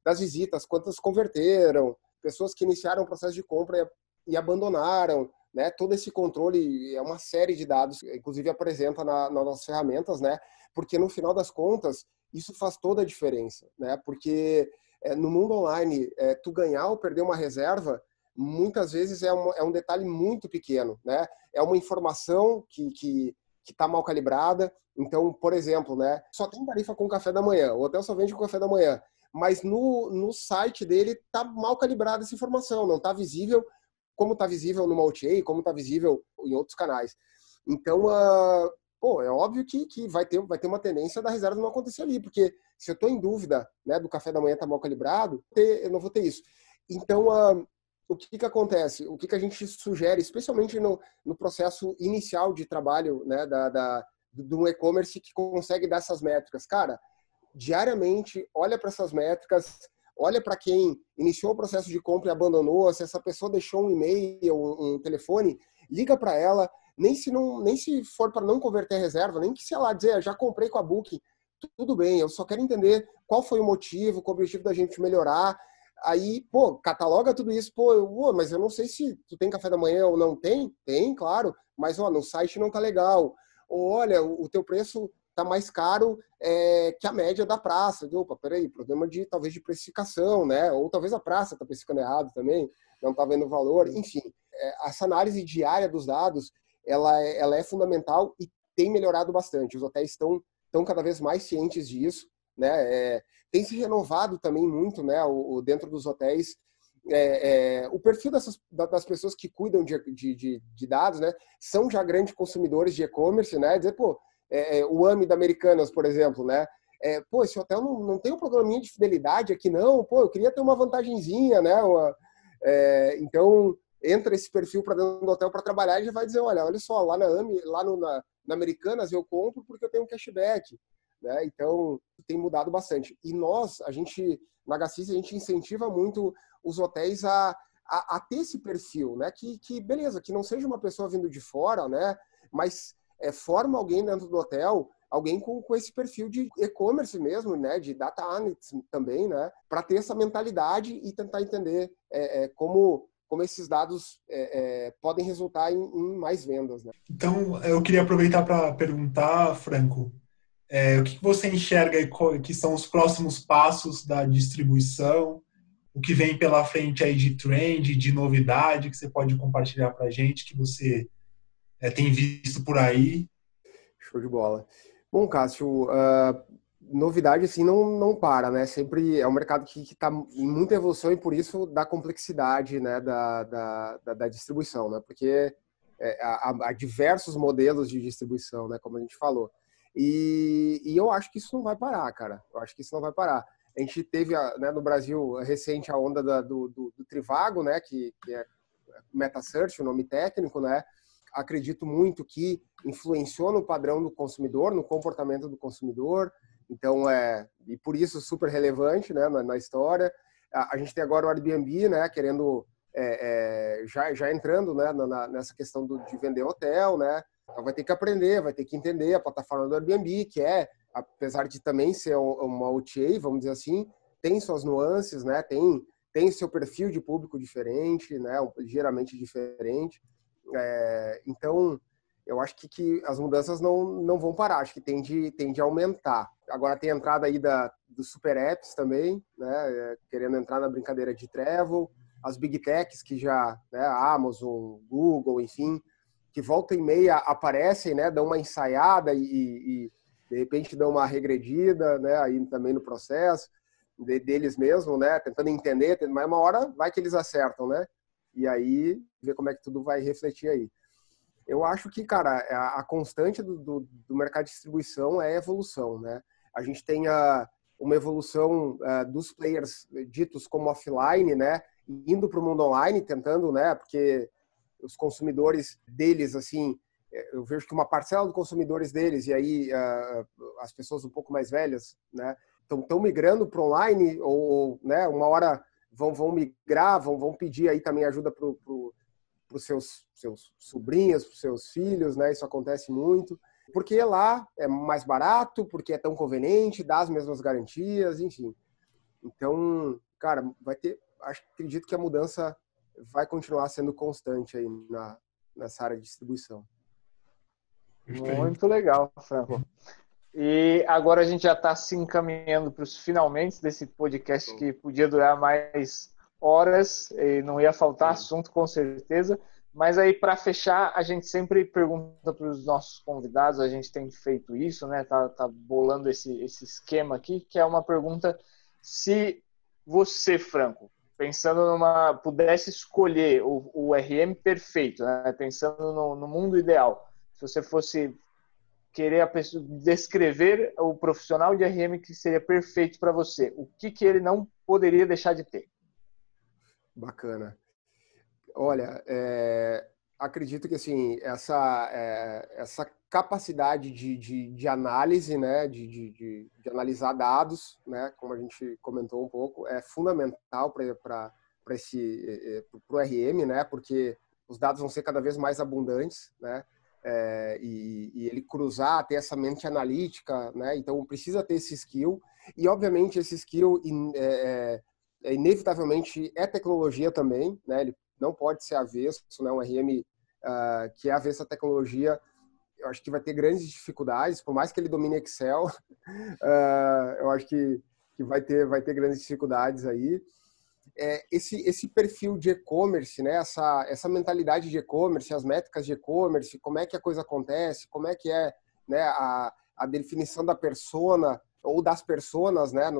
das visitas, quantas converteram, pessoas que iniciaram o processo de compra e abandonaram, né? Todo esse controle é uma série de dados, inclusive apresenta nas nossas ferramentas, né? Porque no final das contas, isso faz toda a diferença, né? Porque no mundo online, tu ganhar ou perder uma reserva, muitas vezes é um detalhe muito pequeno, né? É uma informação que está mal calibrada. Então, por exemplo, né? Só tem tarifa com café da manhã, o hotel só vende com café da manhã, mas no site dele está mal calibrada essa informação, não está visível como está visível numa OTA, como está visível em outros canais. Então, é óbvio que vai ter uma tendência da reserva não acontecer ali, porque se eu estou em dúvida, né, do café da manhã estar mal calibrado, eu não vou ter isso. Então, o que acontece? O que a gente sugere, especialmente no processo inicial de trabalho, né, de um e-commerce que consegue dar essas métricas? Cara, diariamente, olha para essas métricas, olha para quem iniciou o processo de compra e abandonou, se essa pessoa deixou um e-mail, um telefone, liga para ela, nem se for para não converter a reserva, nem que se ela dizer, já comprei com a Booking, tudo bem, eu só quero entender qual foi o motivo, qual o objetivo da gente melhorar. Aí, cataloga tudo isso, mas eu não sei se tu tem café da manhã ou não tem. Tem, claro, mas no site não tá legal. Ou olha, o teu preço tá mais caro que a média da praça. Opa, peraí, problema talvez de precificação, né? Ou talvez a praça tá precificando errado também, não tá vendo o valor. Enfim, essa análise diária dos dados, ela é fundamental e tem melhorado bastante. Os hotéis estão cada vez mais cientes disso, né? Tem se renovado também muito, né? Dentro dos hotéis, o perfil das pessoas que cuidam de dados, né? São já grandes consumidores de e-commerce, né? Dizer, o AMI da Americanas, por exemplo, né? Esse hotel não tem um programinha de fidelidade aqui, não. Eu queria ter uma vantagenzinha, né? Então, entra esse perfil para dentro do hotel para trabalhar e já vai dizer, olha só, lá na AMI, na Americanas eu compro porque eu tenho um cashback, né? Então, tem mudado bastante. E na HSIS, a gente incentiva muito os hotéis a ter esse perfil, né? Que beleza, que não seja uma pessoa vindo de fora, né? Mas forma alguém dentro do hotel, alguém com esse perfil de e-commerce mesmo, né? De data analytics também, né? Para ter essa mentalidade e tentar entender como esses dados podem resultar em mais vendas, né? Então, eu queria aproveitar para perguntar, Franco, o que você enxerga que são os próximos passos da distribuição, o que vem pela frente aí de trend, de novidade, que você pode compartilhar para a gente, que você tem visto por aí? Show de bola. Bom, Cássio, novidade assim não para, né? Sempre é um mercado que está em muita evolução e por isso da complexidade, né, da distribuição, né? Porque há diversos modelos de distribuição, né? Como a gente falou. E eu acho que isso não vai parar, cara. Eu acho que isso não vai parar. A gente teve, né, no Brasil recente a onda do Trivago, né? Que é MetaSearch, o nome técnico, né? Acredito muito que influenciou no padrão do consumidor, no comportamento do consumidor. Então, e por isso super relevante, né, na história. A gente tem agora o Airbnb, né, querendo, já entrando, né, nessa questão de vender hotel, né. Então vai ter que aprender, vai ter que entender a plataforma do Airbnb, que apesar de também ser uma OTA, vamos dizer assim, tem suas nuances, né, tem seu perfil de público diferente, né, ligeiramente diferente. Então, eu acho que as mudanças não vão parar, acho que tende a aumentar. Agora tem a entrada aí dos super apps também, né, querendo entrar na brincadeira de travel, as big techs que já, né, a Amazon, Google, enfim, que volta e meia aparecem, né, dão uma ensaiada e de repente dão uma regredida, né, aí também no processo deles mesmo, né, tentando entender, mas uma hora vai que eles acertam, né, e aí ver como é que tudo vai refletir aí. Eu acho que, cara, a constante do mercado de distribuição é a evolução, né? A gente tem uma evolução dos players ditos como offline, né? Indo para o mundo online, tentando, né? Porque os consumidores deles, assim, eu vejo que uma parcela dos consumidores deles, e aí as pessoas um pouco mais velhas, né? estão migrando para online, ou né, uma hora vão migrar, vão pedir aí também ajuda para os seus sobrinhos, para os seus filhos, né? Isso acontece muito. Porque lá é mais barato, porque é tão conveniente, dá as mesmas garantias, enfim. Então, cara, acredito que a mudança vai continuar sendo constante aí nessa área de distribuição. Muito legal, Franco. E agora a gente já está se encaminhando para os finalmente desse podcast que podia durar mais horas e não ia faltar assunto com certeza. Mas aí, para fechar, a gente sempre pergunta para os nossos convidados, a gente tem feito isso, né? Tá bolando esse esquema aqui, que é uma pergunta: se você, Franco, pudesse escolher o RM perfeito, né? Pensando no mundo ideal, se você fosse querer descrever o profissional de RM que seria perfeito para você, o que ele não poderia deixar de ter? Bacana. Olha, acredito que assim, essa capacidade de análise, né, de analisar dados, né, como a gente comentou um pouco, é fundamental para o RM, né, porque os dados vão ser cada vez mais abundantes, né, e ele cruzar, ter essa mente analítica, né, então precisa ter esse skill, e obviamente esse skill inevitavelmente é tecnologia também, né, ele não pode ser avesso, né? Um RM que é avesso à tecnologia, eu acho que vai ter grandes dificuldades, por mais que ele domine Excel, eu acho que vai ter grandes dificuldades aí. Esse perfil de e-commerce, né? Essa mentalidade de e-commerce, as métricas de e-commerce, como é que a coisa acontece, como é que é, né, a definição da persona ou das personas, né,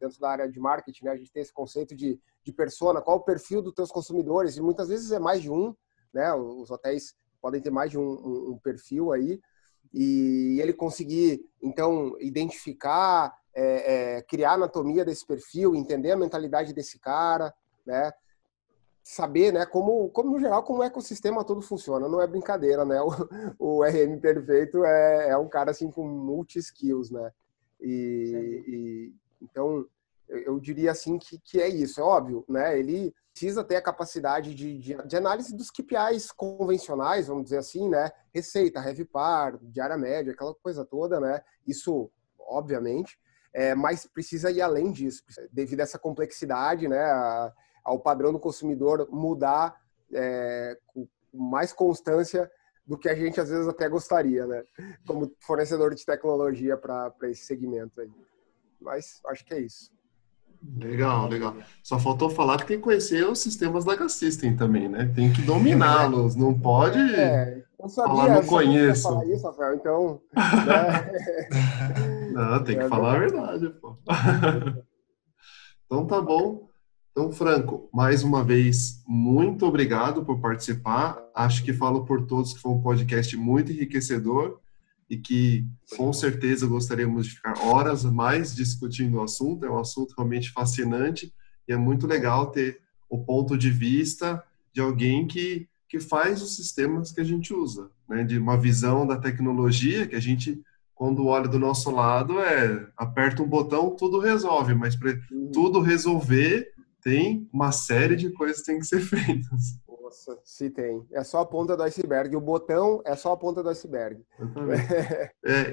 dentro da área de marketing, né, a gente tem esse conceito de persona, qual o perfil dos teus consumidores, e muitas vezes é mais de um, né, os hotéis podem ter mais de um perfil aí, e ele conseguir, então, identificar, criar a anatomia desse perfil, entender a mentalidade desse cara, né, saber, né, como no geral, como o ecossistema todo funciona, não é brincadeira, né, o RM perfeito é um cara, assim, com multi-skills, né, então, eu diria assim que é isso, é óbvio, né? Ele precisa ter a capacidade de análise dos KPIs convencionais, vamos dizer assim, né? Receita, RevPAR, diária média, aquela coisa toda, né? Isso, obviamente, mas precisa ir além disso, devido a essa complexidade, né? Ao padrão do consumidor mudar com mais constância do que a gente às vezes até gostaria, né? Como fornecedor de tecnologia para esse segmento aí. Mas acho que é isso. Legal. Só faltou falar que tem que conhecer os sistemas da G-System também, né? Tem que dominá-los, não pode eu falar não conheço. Falar isso, Rafael, então, né? Não, tem que falar a verdade, pô. Então tá bom. Então, Franco, mais uma vez, muito obrigado por participar. Acho que falo por todos que foi um podcast muito enriquecedor e que, com certeza, gostaríamos de ficar horas mais discutindo o assunto. É um assunto realmente fascinante e é muito legal ter o ponto de vista de alguém que faz os sistemas que a gente usa, né? De uma visão da tecnologia que a gente, quando olha do nosso lado, aperta um botão, tudo resolve, mas para tudo resolver, tem uma série de coisas que têm que ser feitas. Nossa, se tem. É só a ponta do iceberg. O botão é só a ponta do iceberg.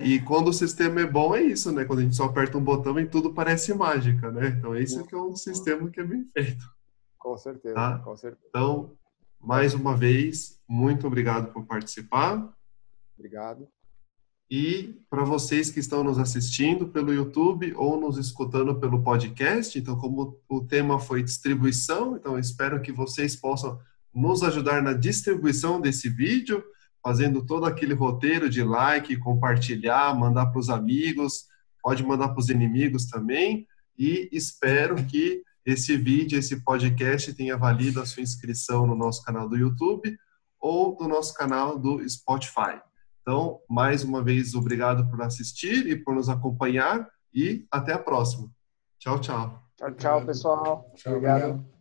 E quando o sistema é bom, é isso, né? Quando a gente só aperta um botão e tudo parece mágica, né? Então, esse que é um sistema que é bem feito. Com certeza, tá? com certeza. Então, mais uma vez, muito obrigado por participar. Obrigado. E para vocês que estão nos assistindo pelo YouTube ou nos escutando pelo podcast, então como o tema foi distribuição, então espero que vocês possam nos ajudar na distribuição desse vídeo, fazendo todo aquele roteiro de like, compartilhar, mandar para os amigos, pode mandar para os inimigos também, e espero que esse vídeo, esse podcast tenha valido a sua inscrição no nosso canal do YouTube ou no nosso canal do Spotify. Então, mais uma vez, obrigado por assistir e por nos acompanhar e até a próxima. Tchau, tchau. Tchau, pessoal. Tchau, obrigado.